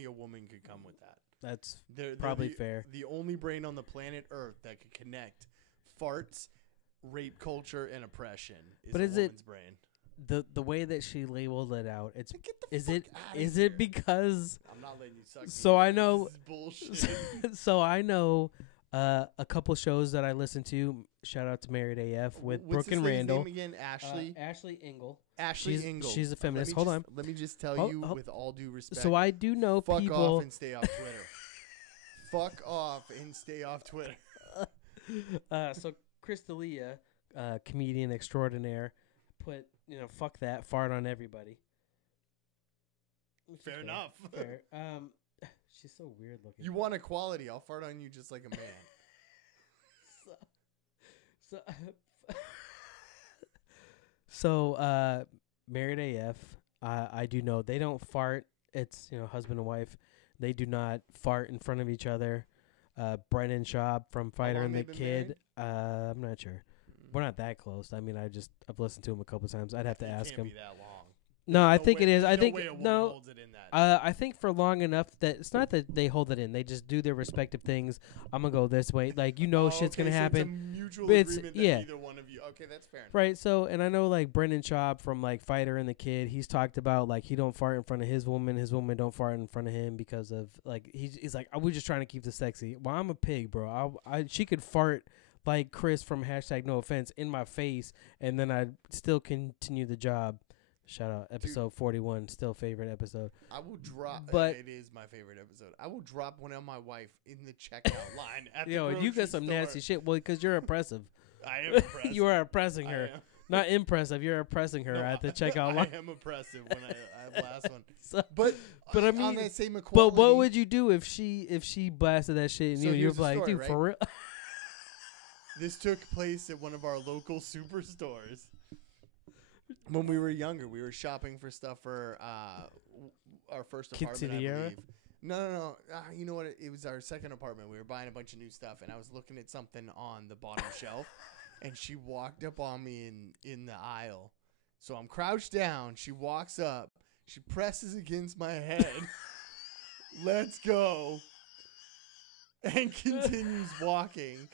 a woman could come with that. that's They're probably the, fair. The only brain on the planet Earth that could connect farts, rape culture, and oppression is But a is it- woman's brain. The way that she labeled it out, it's Get the is fuck it outta is here. it because I'm not letting you suck me So in. I know- This is bullshit. so I know a couple shows that I listen to. Shout out to Married AF with What's Brooke this and lady's Randall. name again? Ashley. Ashley Engel. Ashley she's- Engel. she's a feminist. Let me Hold Let me just tell Hold- you, hold- with all due respect. So I do know fuck people. off and stay off Twitter. Fuck off and stay off Twitter. So Chris D'Elia, comedian extraordinaire, put fuck that, fart on everybody. Which is Fair enough. Fair. She's so weird looking. You want equality? I'll fart on you just like a man. So Married AF, I do know they don't fart. It's husband and wife. They do not fart in front of each other. Brennan Schaub from Fighter long and the they been Kid. I'm not sure. We're not that close. I mean, I've listened to him a couple times. I'd have to It ask can't him. be that long. No, I No think way- it is. I no think way a woman no. holds it in that. I think for long enough that it's not that they hold it in. They just do their respective things. I'm gonna go this way. Like Oh, shit's okay, gonna so happen. It's a mutual But it's- agreement that yeah. neither one of you. Okay, that's fair enough. Right, so, and I know, like, Brendan Schaub from, like, Fighter and the Kid, he's talked about, like, he don't fart in front of his woman don't fart in front of him because of, like, he's like, we're just trying to keep this sexy. Well, I'm a pig, bro. She could fart, like Chris from #NoOffense in my face, and then I'd still continue the job. Shout out, episode 41, still favorite episode. I will drop. But- it is my favorite episode. I will drop one on my wife in the checkout line at the Yo, you grocery got some store. nasty shit. Well, because you're oppressive. I am oppressive. You are oppressing I her. am. Not impressive. You're oppressing her No, at the checkout line. I am oppressive when I have last one. So, But I on mean, that same but equality. what would you do if she blasted that shit and So you're here's the like, story, dude, right? for real? This took place at one of our local superstores. When we were younger, we were shopping for stuff for our first apartment, I Quinceañera? believe. No. You know what? It was our second apartment. We were buying a bunch of new stuff, and I was looking at something on the bottom shelf, and she walked up on me in the aisle. So I'm crouched down. She walks up. She presses against my head. Let's go. And continues walking.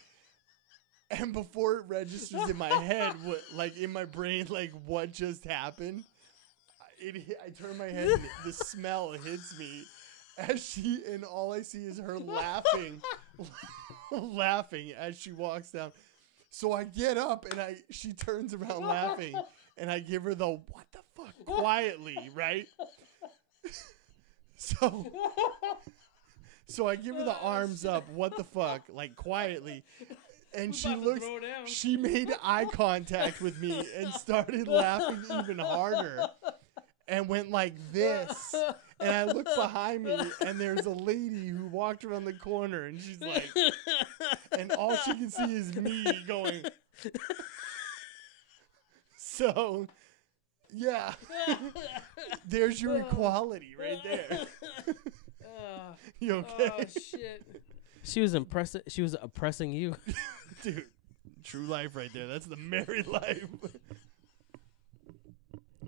And before it registers in my head, in my brain, what just happened, I turn my head and the smell hits me and all I see is her laughing, laughing as she walks down. So I get up and she turns around laughing and I give her the, what the fuck, quietly, right? So I give her the arms up, what the fuck, quietly. And she made eye contact with me and started laughing even harder and went like this. And I look behind me and there's a lady who walked around the corner and she's like, and all she can see is me going. So, yeah, there's your equality right there. You okay? Oh shit. She was oppressing you. Dude, true life right there. That's the married life.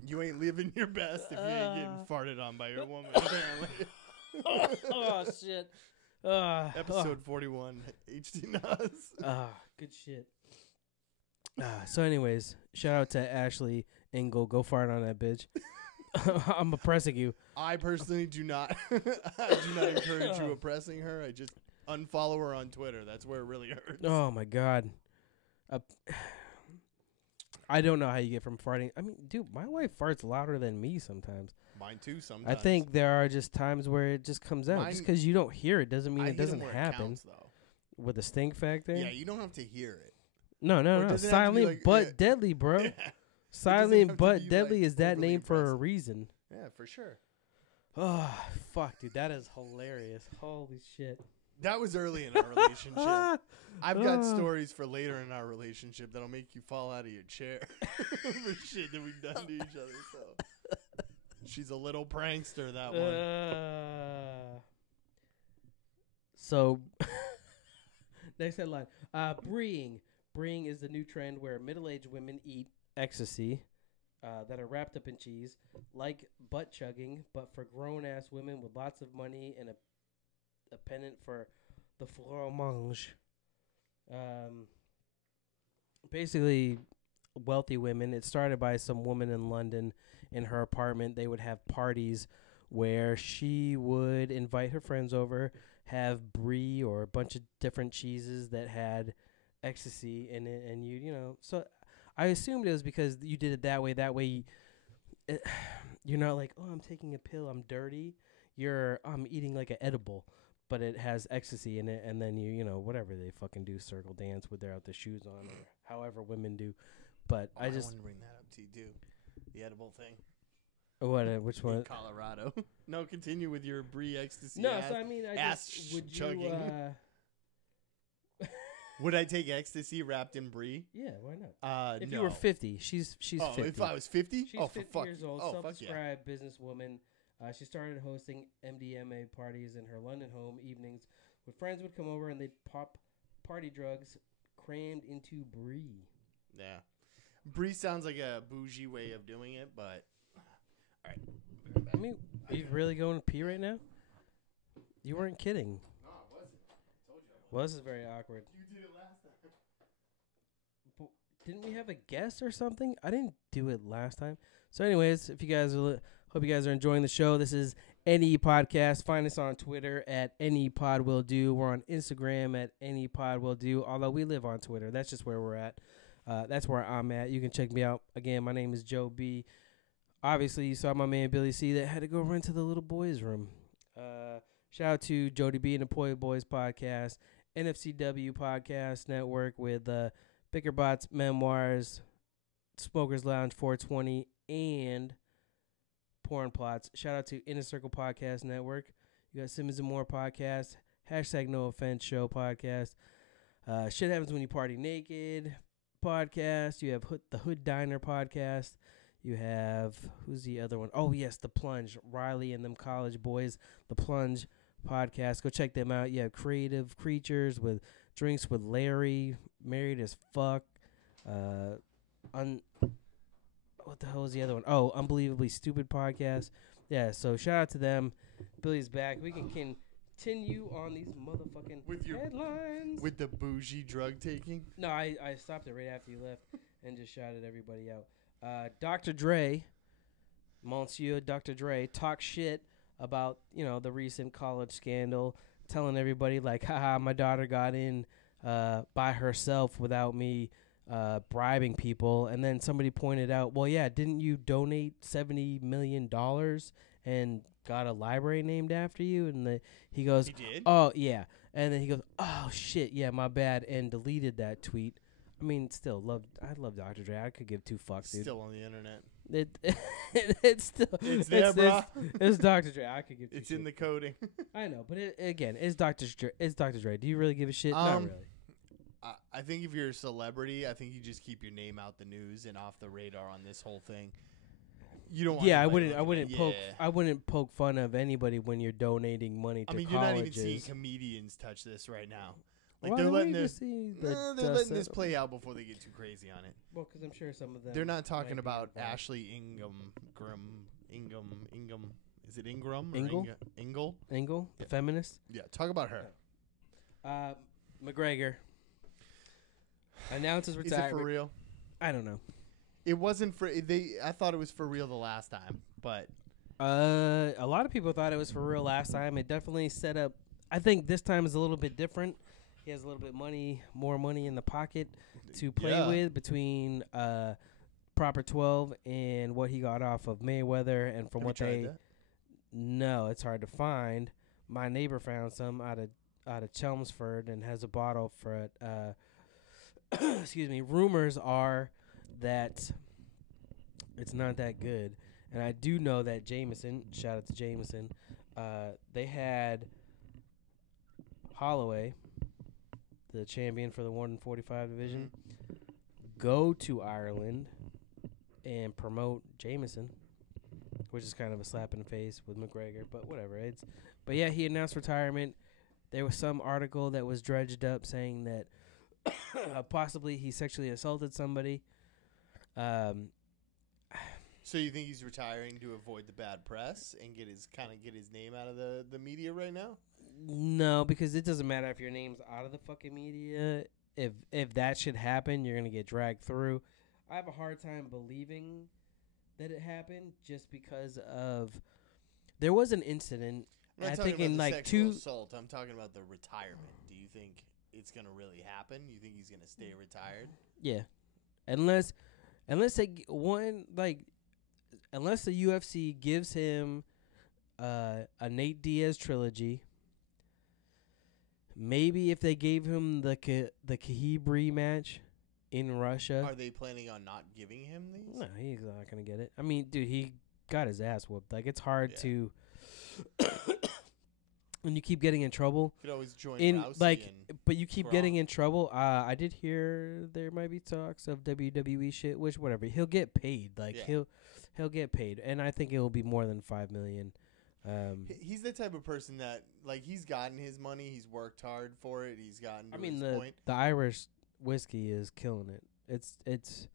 You ain't living your best if you ain't getting farted on by your woman, apparently. Oh shit. Episode 41, HD Nas. Good shit. So anyways, shout out to Ashley Engel. Go fart on that bitch. I'm oppressing you. I personally do not encourage you oppressing her. I just unfollow her on Twitter. That's where it really hurts. Oh my god. I don't know how you get from farting. I mean, dude, my wife farts louder than me sometimes. Mine too sometimes. I think there are just times where it just comes out. Just because you don't hear it doesn't mean I it hit 'em doesn't where it happen. counts, though. With the stink factor? Yeah, you don't have to hear it. No, no, Or no. does it have to be Silent like- but yeah. deadly, bro. Yeah. Silent have to but be, deadly like, is that overly name for a impressive. reason. Yeah, for sure. Oh, fuck, dude. That is hilarious. Holy shit. That was early in our relationship. Ah, I've got Ah. stories for later in our relationship that'll make you fall out of your chair for shit that we've done to each other. So she's a little prankster, that one. So, next headline. Breeing. Breeing is the new trend where middle-aged women eat ecstasy that are wrapped up in cheese, like butt chugging, but for grown-ass women with lots of money and a pennant for the fromage. Basically, wealthy women. It started by some woman in London in her apartment. They would have parties where she would invite her friends over, have brie or a bunch of different cheeses that had ecstasy in it, and you know. So I assumed it was because you did it that way. That way, you're not like, oh, I'm taking a pill, I'm dirty. I'm eating like an edible, but it has ecstasy in it, and then you know, whatever they fucking do, circle dance without the shoes on, or however women do. But Oh, I I just want to bring that up to you, too. The edible thing. which In one? Colorado. No, continue with your brie ecstasy. No, ass. so I mean, I ass just would chugging. you? Would I take ecstasy wrapped in brie? Yeah, why not? If No. you were 50, she's 50. if I was 50? She's Oh, 50 for fuck. years old, Oh, fuck yeah. self-described businesswoman. She started hosting MDMA parties in her London home evenings. When friends would come over and they'd pop party drugs crammed into brie. Yeah. Brie sounds like a bougie way of doing it, but... All right. I mean, are you really going to pee right now? You weren't kidding. No, I wasn't. Told you I Well, this is very awkward. You did it last time. But didn't we have a guest or something? I didn't do it last time. So, anyways, if you guys are, hope you guys are enjoying the show. This is NE Podcast. Find us on Twitter at NE Pod Will Do. We're on Instagram at NE Pod Will Do. Although we live on Twitter, that's just where we're at. That's where I'm at. You can check me out. Again, my name is Joe B. Obviously, you saw my man Billy C. that had to go run to the little boys' room. Shout out to Jody B and the Poi Boys podcast, NFCW podcast network with Bickerbots Memoirs, Smokers Lounge 420, and Porn Plots. Shout out to Inner Circle Podcast Network. You got Simmons and More podcast, hashtag No Offense Show podcast, Shit Happens When You Party Naked podcast. You have the Hood Diner podcast. You have, who's the other one? Oh, yes, The Plunge. Riley and them college boys. The Plunge podcast. Go check them out. You have Creative Creatures with Drinks with Larry. Married as Fuck. What the hell is the other one? Oh, Unbelievably Stupid podcast. Yeah, so shout out to them. Billy's back. We can continue on these motherfucking With your- headlines. With the bougie drug taking? No, I stopped it right after you left and just shouted everybody out. Dr. Dre, Monsieur Dr. Dre, talk shit about, you know, the recent college scandal, telling everybody like, haha, my daughter got in by herself without me bribing people. And then somebody pointed out, well, yeah, didn't you donate $70 million and got a library named after you? And he goes, He did? oh, yeah. And then he goes, oh, shit, yeah, my bad, and deleted that tweet. I mean, still, I love Dr. Dre. I could give two fucks, dude. Still on the internet. It's still... It's there, bro. It's Dr. Dre. I could give two It's in shits. the coding. I know, but again, it's Dr. Dre. It's Dr. Dre. Do you really give a shit? Not really. I think if you're a celebrity, I think you just keep your name out the news and off the radar on this whole thing. You don't want Yeah, I anybody wouldn't looking poke. at- I wouldn't poke fun of anybody when you're donating money to I mean, you're not even colleges. seeing comedians touch this right now. Like Why they're don't letting we this, just see the they're dust letting this settle? play out before they get too crazy on it. Well, because I'm sure some of them. They're not might talking be about involved. Ashley Ingham. Is it Ingram or Ingle? Ingle? Engel, the Yeah. feminist. Yeah, talk about her. McGregor announces Is it retirement. for real? I don't know. It wasn't for I thought it was for real the last time, but A lot of people thought it was for real last time. It definitely set up. I think this time is a little bit different. He has a little bit more money in the pocket to play Yeah. with between Proper 12 and what he got off of Mayweather, and from Have you what tried they. that? No, it's hard to find. My neighbor found some out of Chelmsford and has a bottle for it. excuse me, rumors are that it's not that good. And I do know that Jameson, shout out to Jameson, they had Holloway, the champion for the 145 division, go to Ireland and promote Jameson, which is kind of a slap in the face with McGregor, but whatever. But yeah, he announced retirement. There was some article that was dredged up saying that possibly he sexually assaulted somebody. So you think he's retiring to avoid the bad press and get his name out of the media right now? No, because it doesn't matter if your name's out of the fucking media. If that should happen, you're gonna get dragged through. I have a hard time believing that it happened just because of there was an incident. I'm not I talking think about in the like sexual 2 assault. I'm talking about the retirement. Do you think it's gonna really happen? You think he's gonna stay retired? Yeah, unless they unless the UFC gives him a Nate Diaz trilogy. Maybe if they gave him the Khabib rematch in Russia. Are they planning on not giving him these? No, he's not gonna get it. I mean, dude, he got his ass whooped. Like, it's hard to when you keep getting in trouble. Could always join In Rousey like, and but you keep getting Gronk. in trouble. I did hear there might be talks of WWE shit, which whatever. He'll get paid. Like Yeah. he'll get paid, and I think it will be more than $5 million. He's the type of person that, like, he's gotten his money. He's worked hard for it. He's gotten to I mean, his point. the Irish whiskey is killing it. It's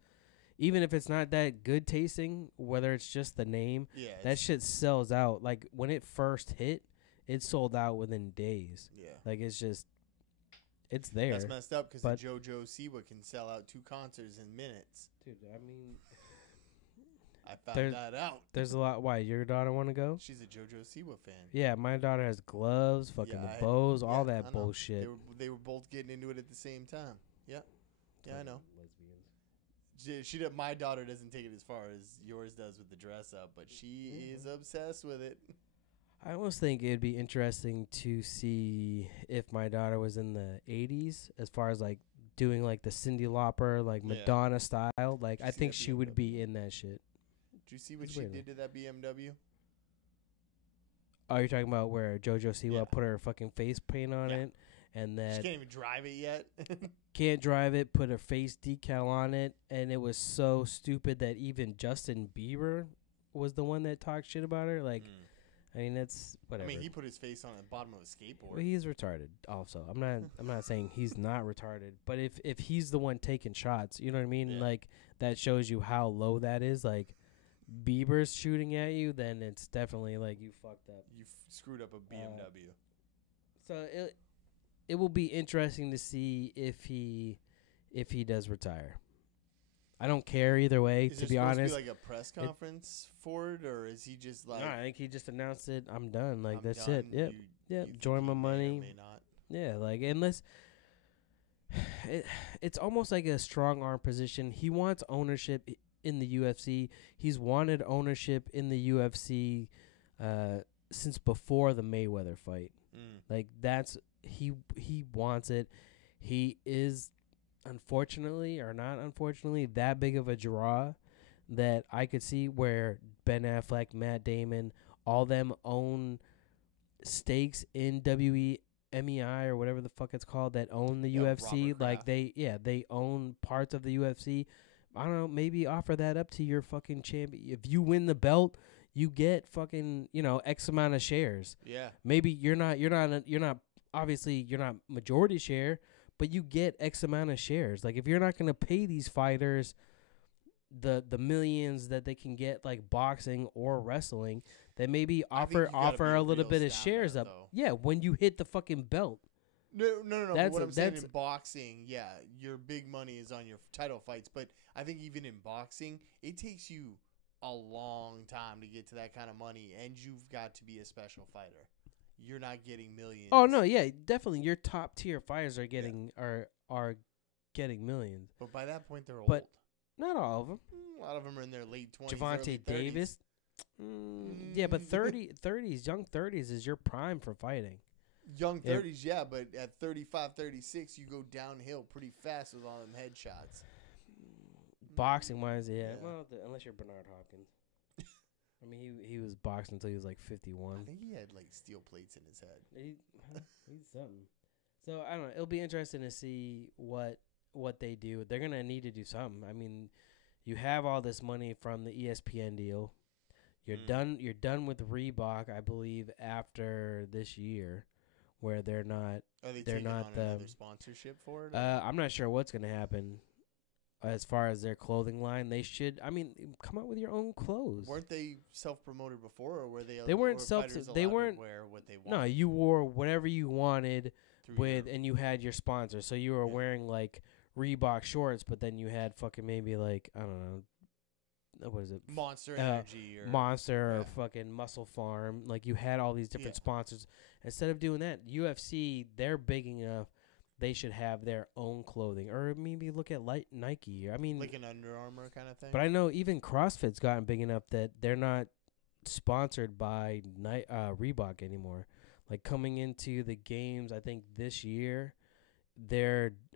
even if it's not that good tasting, whether it's just the name, Yeah, that shit sells out. Like, when it first hit, it sold out within days. yeah. Like, it's there. That's messed up because but- JoJo Siwa can sell out 2 concerts in minutes. Dude, I mean, I found There's- that out. there's a lot. Why, your daughter want to go? She's a JoJo Siwa fan. Yeah, my daughter has gloves, fucking Yeah, the bows, all Yeah, I that know. bullshit. They were both getting into it at the same time. Yeah, I know. Lesbians. My daughter doesn't take it as far as yours does with the dress up, but she is obsessed with it. I almost think it'd be interesting to see if my daughter was in the 80s, as far as like doing like the Cyndi Lauper, like Yeah. Madonna style. Like, Did you I see think that she would be BMW? in that shit. Did you see what It's she weird. did to that BMW? Oh, you're talking about where JoJo Siwa Yeah. put her fucking face paint on Yeah. it, and She that can't even drive it yet. can't drive it, put her face decal on it, and it was so stupid that even Justin Bieber was the one that talked shit about her. Like, I mean, that's I whatever. mean, he put his face on the bottom of a skateboard. Well, he's retarded. Also, I'm not saying he's not retarded, but if he's the one taking shots, you know what I mean? Yeah. Like, that shows you how low that is. Like, Bieber's shooting at you, then it's definitely like you fucked up. You screwed up a BMW. So it will be interesting to see if he does retire. I don't care either way, Is to there be supposed honest. to be like a press conference for it, or is he just like? No, I think he just announced it. I'm done. Like, "I'm that's done," it. Yep. you Yep. think Join he my may or money. may not? Yeah, like, unless it's almost like a strong arm position. He wants ownership in the UFC. He's wanted ownership in the UFC since before the Mayweather fight. Like, that's he wants it. He is, unfortunately or not unfortunately, that big of a draw that I could see where Ben Affleck, Matt Damon, all them own stakes in WEMEI or whatever the fuck it's called, that own the Yeah, UFC. Robert Like, Kraft. they own parts of the UFC. I don't know, maybe offer that up to your fucking champion. If you win the belt, you get fucking, X amount of shares. Yeah. Maybe you're not obviously you're not majority share, but you get X amount of shares. Like, if you're not going to pay these fighters the millions that they can get, like boxing or wrestling, then maybe I think you gotta offer be a little bit of real shares down up. that, though. Yeah, when you hit the fucking belt. No. But That's what a- I'm saying that's- in boxing, yeah, your big money is on your title fights. But I think even in boxing, it takes you a long time to get to that kind of money, and you've got to be a special fighter. You're not getting millions. Oh no, yeah, definitely your top tier fighters are getting are getting millions. But by that point, they're old. But not all of them. A lot of them are in their late 20s. Javante early 30s. Davis. Yeah, but 30s, young 30s is your prime for fighting. Young Yeah. 30s, yeah, but at 35, 36, you go downhill pretty fast with all them headshots. Boxing wise, yeah. Yeah. Well, unless you're Bernard Hopkins. I mean, he was boxing until he was like I 51. think he had like steel plates in his head. He's something. So I don't know. It'll be interesting to see what they do. They're gonna need to do something. I mean, you have all this money from the ESPN deal. You're done. You're done with Reebok, I believe, after this year, where they're not. Are they They're taking not on the- another sponsorship for it? or- I'm not sure what's gonna happen as far as their clothing line. They should. I mean, come out with your own clothes. Weren't they self-promoted before, or were they? They weren't were self- fighters they allowed to weren't- wear what they No, wanted you wore whatever you wanted through with, your- and you had your sponsor. So you were Yeah. wearing like Reebok shorts, but then you had fucking maybe like I don't know, what is it? Monster Energy or Monster or yeah. fucking Muscle Farm. Like you had all these different Yeah. sponsors. Instead of doing that, UFC, they're big enough. They should have their own clothing, or maybe look at like Nike. I mean, like an Under Armour kind of thing. but I know even CrossFit's gotten big enough that they're not sponsored by Reebok anymore. Like coming into the games, I think this year,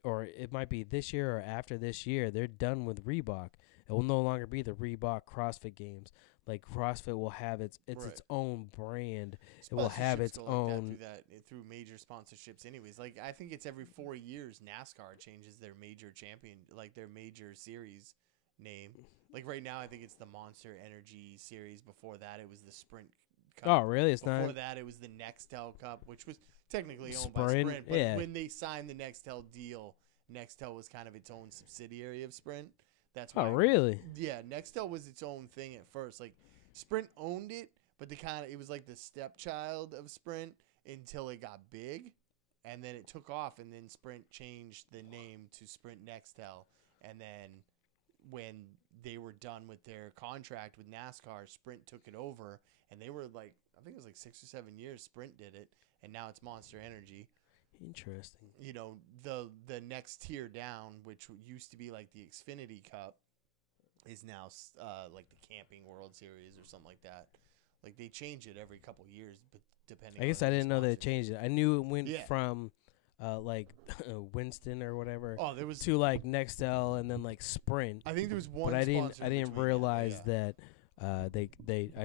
or it might be this year or after this year, they're done with Reebok. It will no longer be the Reebok CrossFit Games. Like CrossFit will have its Right. own brand. It will have Sponsorships its go own. through major sponsorships. Anyways, like I think it's every 4 years NASCAR changes their major champion, like their major series name. Like right now, I think it's the Monster Energy Series. Before that, it was the Sprint Cup. Oh, really? It's Before not. that, it was the Nextel Cup, which was technically owned Sprint, by Sprint. But yeah. when they signed the Nextel deal, Nextel was kind of its own subsidiary of Sprint. That's why. Oh, really? Yeah, Nextel was its own thing at first. Like Sprint owned it, but it was like the stepchild of Sprint until it got big, and then it took off, and then Sprint changed the name to Sprint Nextel, and then when they were done with their contract with NASCAR, Sprint took it over, and they were like, I think it was like 6 or 7 years Sprint did it, and now it's Monster Energy. Interesting. You know, the next tier down, which used to be like the Xfinity Cup, is now like the Camping World Series or something like that. Like they change it every couple years, but depending. I guess on I the didn't know they sponsor. changed it. I knew it went Yeah. from like Winston or whatever Oh, there was. to like Nextel and then like Sprint. I think there was one. But I sponsor didn't between realize yeah. that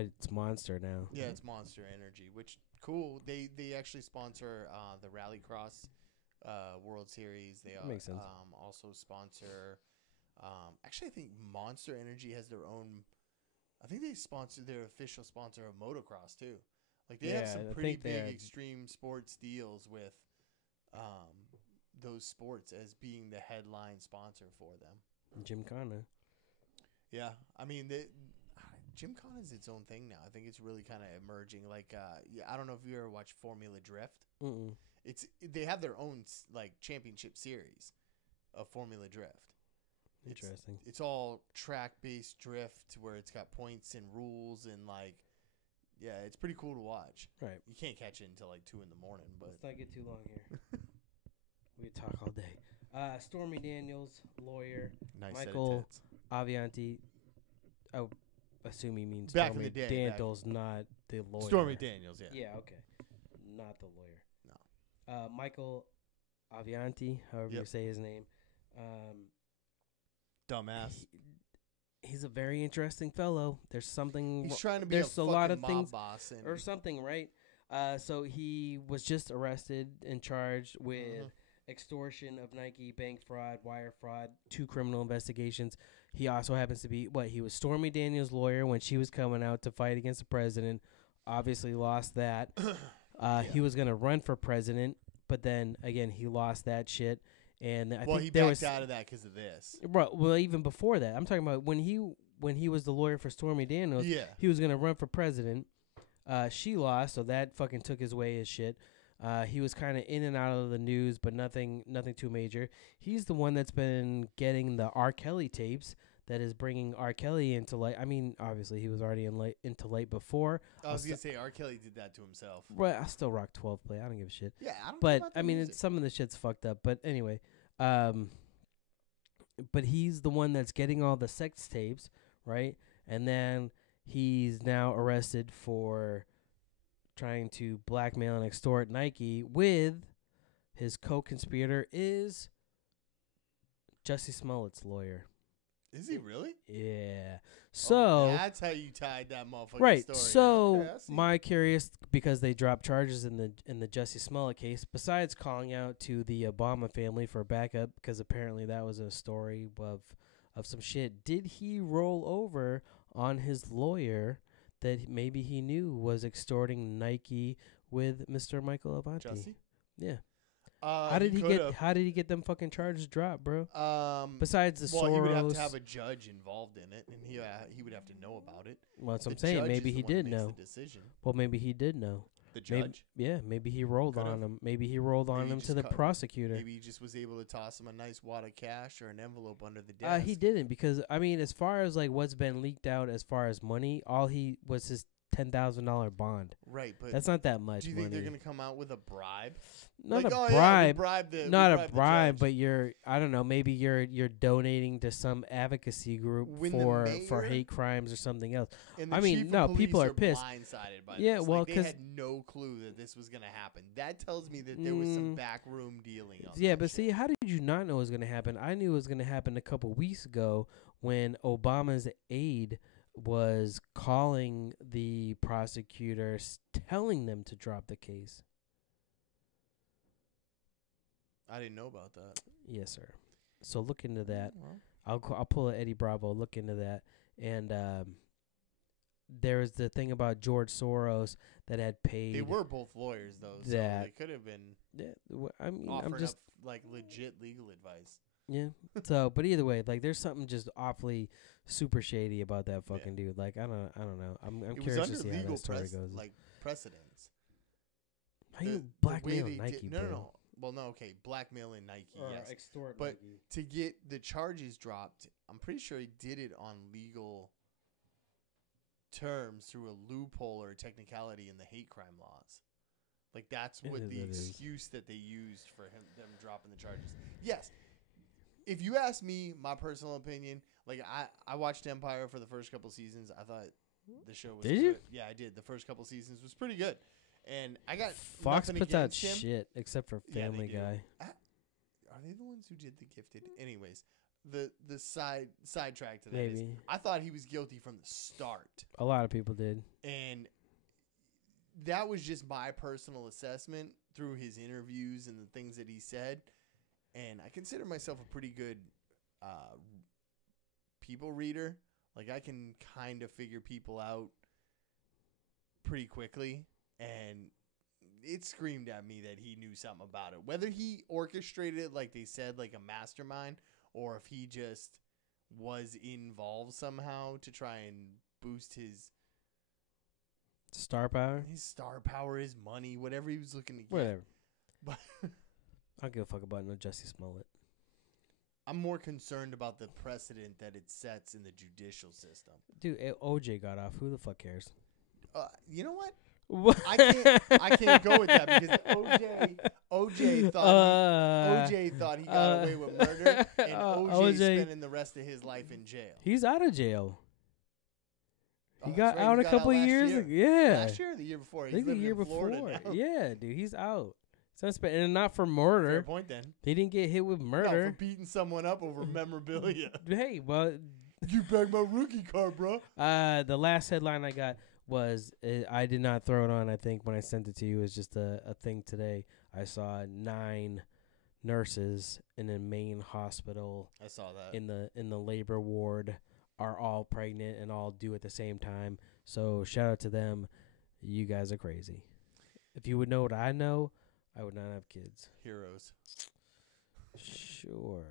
it's Monster now. Yeah, it's Monster Energy, which cool. They actually sponsor the Rallycross World Series. They Makes sense. Also sponsor. Actually, I think Monster Energy has their own. I think they sponsor their official sponsor of motocross too. Like they have Yeah, some I pretty think they big had- extreme sports deals with those sports as being the headline sponsor for them. Gymkhana. Yeah, I mean, Gymkhana is its own thing now. I think it's really kind of emerging. Like, I don't know if you ever watched Formula Drift. Mm-mm. They have their own like championship series of Formula Drift. Interesting. It's all track based drift where it's got points and rules and like, yeah, it's pretty cool to watch. Right. You can't catch it until like 2 a.m, but Let's not get too long here. We could talk all day. Stormy Daniels, lawyer. nice Michael Avianti. I assume he means Back in Stormy the day, Daniels, not the lawyer. Stormy Daniels, yeah. Yeah, okay. Not the lawyer. No. Michael Avianti, however you Yep. say his name. Dumbass. He's a very interesting fellow. There's something He's trying to be there's a a lot of fucking mob things boss and or something, right? So he was just arrested and charged with extortion of Nike, bank fraud, wire fraud, 2 criminal investigations. He also happens to be he was Stormy Daniels' lawyer when she was coming out to fight against the president. Obviously lost that. He was gonna run for president, but then again he lost that shit. And I think he there backed was out of that because of this. well even before that. I'm talking about when he was the lawyer for Stormy Daniels. Yeah. He was gonna run for president. She lost, so that fucking took his way as shit. He was kind of in and out of the news, but nothing too major. He's the one that's been getting the R. Kelly tapes that is bringing R. Kelly into light. I mean, obviously he was already into light before. I was going to say R. Kelly did that to himself. Right, I still rock 12 play. I don't give a shit. Yeah, I don't know But about the I mean, music. some of the shit's fucked up. But anyway, but he's the one that's getting all the sex tapes, right? And then he's now arrested for trying to blackmail and extort Nike with his co-conspirator is Jussie Smollett's lawyer. Is he really? Yeah. Oh, So that's how you tied that motherfucking right. story. So Okay, I see. my curious, because they dropped charges in the Jussie Smollett case. Besides calling out to the Obama family for backup, because apparently that was a story of some shit. Did he roll over on his lawyer that maybe he knew was extorting Nike with Mr. Michael Avenatti? Jussie? Yeah. How did he get them fucking charges dropped, bro? Besides the Soros. He would have to have a judge involved in it, and he would have to know about it. Well, that's what I'm The saying. judge Maybe is he the one who did makes know. the decision. Well, maybe he did know. The judge. Maybe he rolled Could've. on him. Maybe he rolled on Maybe he him to just the cut- prosecutor. Maybe he just was able to toss him a nice wad of cash or an envelope under the desk. He didn't, because I mean, as far as like what's been leaked out as far as money, all he was his $10,000 bond. Right, but That's not that much do you money. think they're gonna come out with a bribe? Not like, a oh, Yeah, we bribe. bribed the, Not we a bribed the bribe, judge. but I don't know, maybe you're donating to some advocacy group When the for mayor- hate crimes or something else. And the I mean, chief of no, police people are pissed. Blindsided by Yeah, this. well, like, they 'cause- had no clue that this was gonna happen. That tells me that there was some backroom dealing. On Yeah, that but shit. see, how did you not know it was going to happen? I knew it was going to happen a couple weeks ago when Obama's aide was calling the prosecutors, telling them to drop the case. I didn't know about that. Yes, sir. So look into that. Well, I'll pull a Eddie Bravo, look into that. And there was the thing about George Soros that had paid. they were both lawyers though, so that- they could have been I mean, offering I'm just up like legit legal advice. yeah. So, but either way, like, there's something just awfully super shady about that fucking dude. Like, I don't know. I'm It was curious under to see how legal that story goes. like precedence. How you The blackmail way they Nike, did, bro? no. Well, no, okay, blackmailing Nike, yes. extort But to get the charges dropped, I'm pretty sure he did it on legal terms through a loophole or a technicality in the hate crime laws. Like, that's Yeah, what the that is. excuse that they used for them dropping the charges. Yes. If you ask me, my personal opinion, like, I watched Empire for the first couple seasons. I thought the show was Did good. you? Yeah, I did. The first couple seasons was pretty good. And I got Fox nothing puts out against him. shit except for Yeah, they Family do. Guy. Are they the ones who did The Gifted? Anyways, the sidetrack to that is, Maybe I thought he was guilty from the start, a lot of people did. and that was just my personal assessment through his interviews and the things that he said. And I consider myself a pretty good people reader. Like, I can kind of figure people out pretty quickly, and it screamed at me that he knew something about it. Whether he orchestrated it, like they said, like a mastermind, or if he just was involved somehow to try and boost his Star power, star power, his money, whatever he was looking to get. whatever. But I don't give a fuck about no Jussie Smollett. I'm more concerned about the precedent that it sets in the judicial system. Dude, OJ got off. Who the fuck cares? You know what? What? I can't go with that because OJ thought he got away with murder, and OJ's spending the rest of his life in jail. He's out of jail. He Oh, got that's right, out he a got couple last years year. ago. Yeah. Last year or the year before? I He's think the living year in Florida before. now. Yeah, dude, he's out. And not for murder. Fair point then. He didn't get hit with No, murder. for beating someone up over memorabilia. Hey, well, You bagged my rookie card, bro. the last headline I got was I did not throw it on. I think when I sent it to you, it was just a thing today. I saw 9 nurses in a Maine hospital I saw that. in the labor ward are all pregnant and all due at the same time. So shout out to them. You guys are crazy. If you would know what I know, I would not have kids. Heroes. Sure.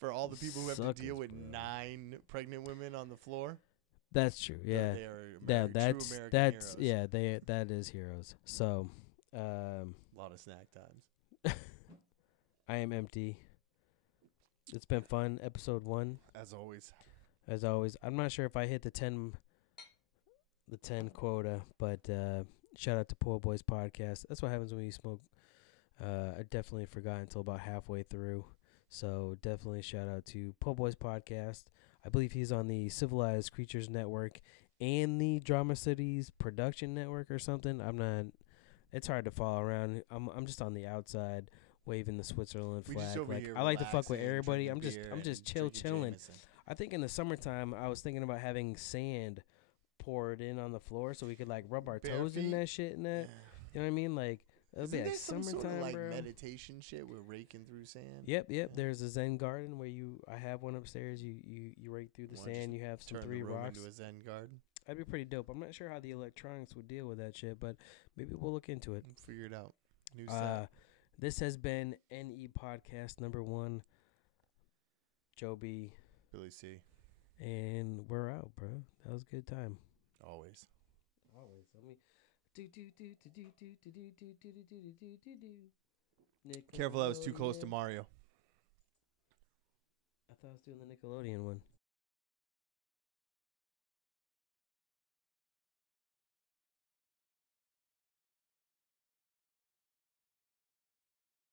For all the people who have to Suckers, deal with bro. 9 pregnant women on the floor. That's true. Yeah. They are That true that's American heroes. yeah, that is heroes. So, A lot of snack times. I am empty. It's been fun. Episode 1, As always. as always. I'm not sure if I hit the 10 quota, but shout out to Poor Boys Podcast. That's what happens when you smoke. I definitely forgot until about halfway through. So definitely shout out to Poor Boys Podcast. I believe he's on the Civilized Creatures Network and the Drama Cities production network or something. I'm not. It's hard to follow around. I'm just on the outside waving the Switzerland We just flag. over Like here I like to fuck with relaxing, everybody. drinking I'm beer just and chilling. drinking Jameson. I think in the summertime I was thinking about having sand poured in on the floor so we could like rub our Bare toes in feet? that shit and that. You know what I mean? Like it'll Isn't be there like some summertime, sort of like bro. meditation shit with raking through sand? Yep. Yeah. There's a Zen garden where I have one upstairs. You rake through the Wanna sand. just You have some Turn 3 the room rocks. into a Zen garden. That'd be pretty dope. I'm not sure how the electronics would deal with that shit, but maybe we'll look into it. Figure it out. New set. This has been NE Podcast number 1. Joe B. Billy C. And we're out, bro. That was a good time. Always. Always. Let me do. Careful, that was too close to Mario. I thought I was doing the Nickelodeon one.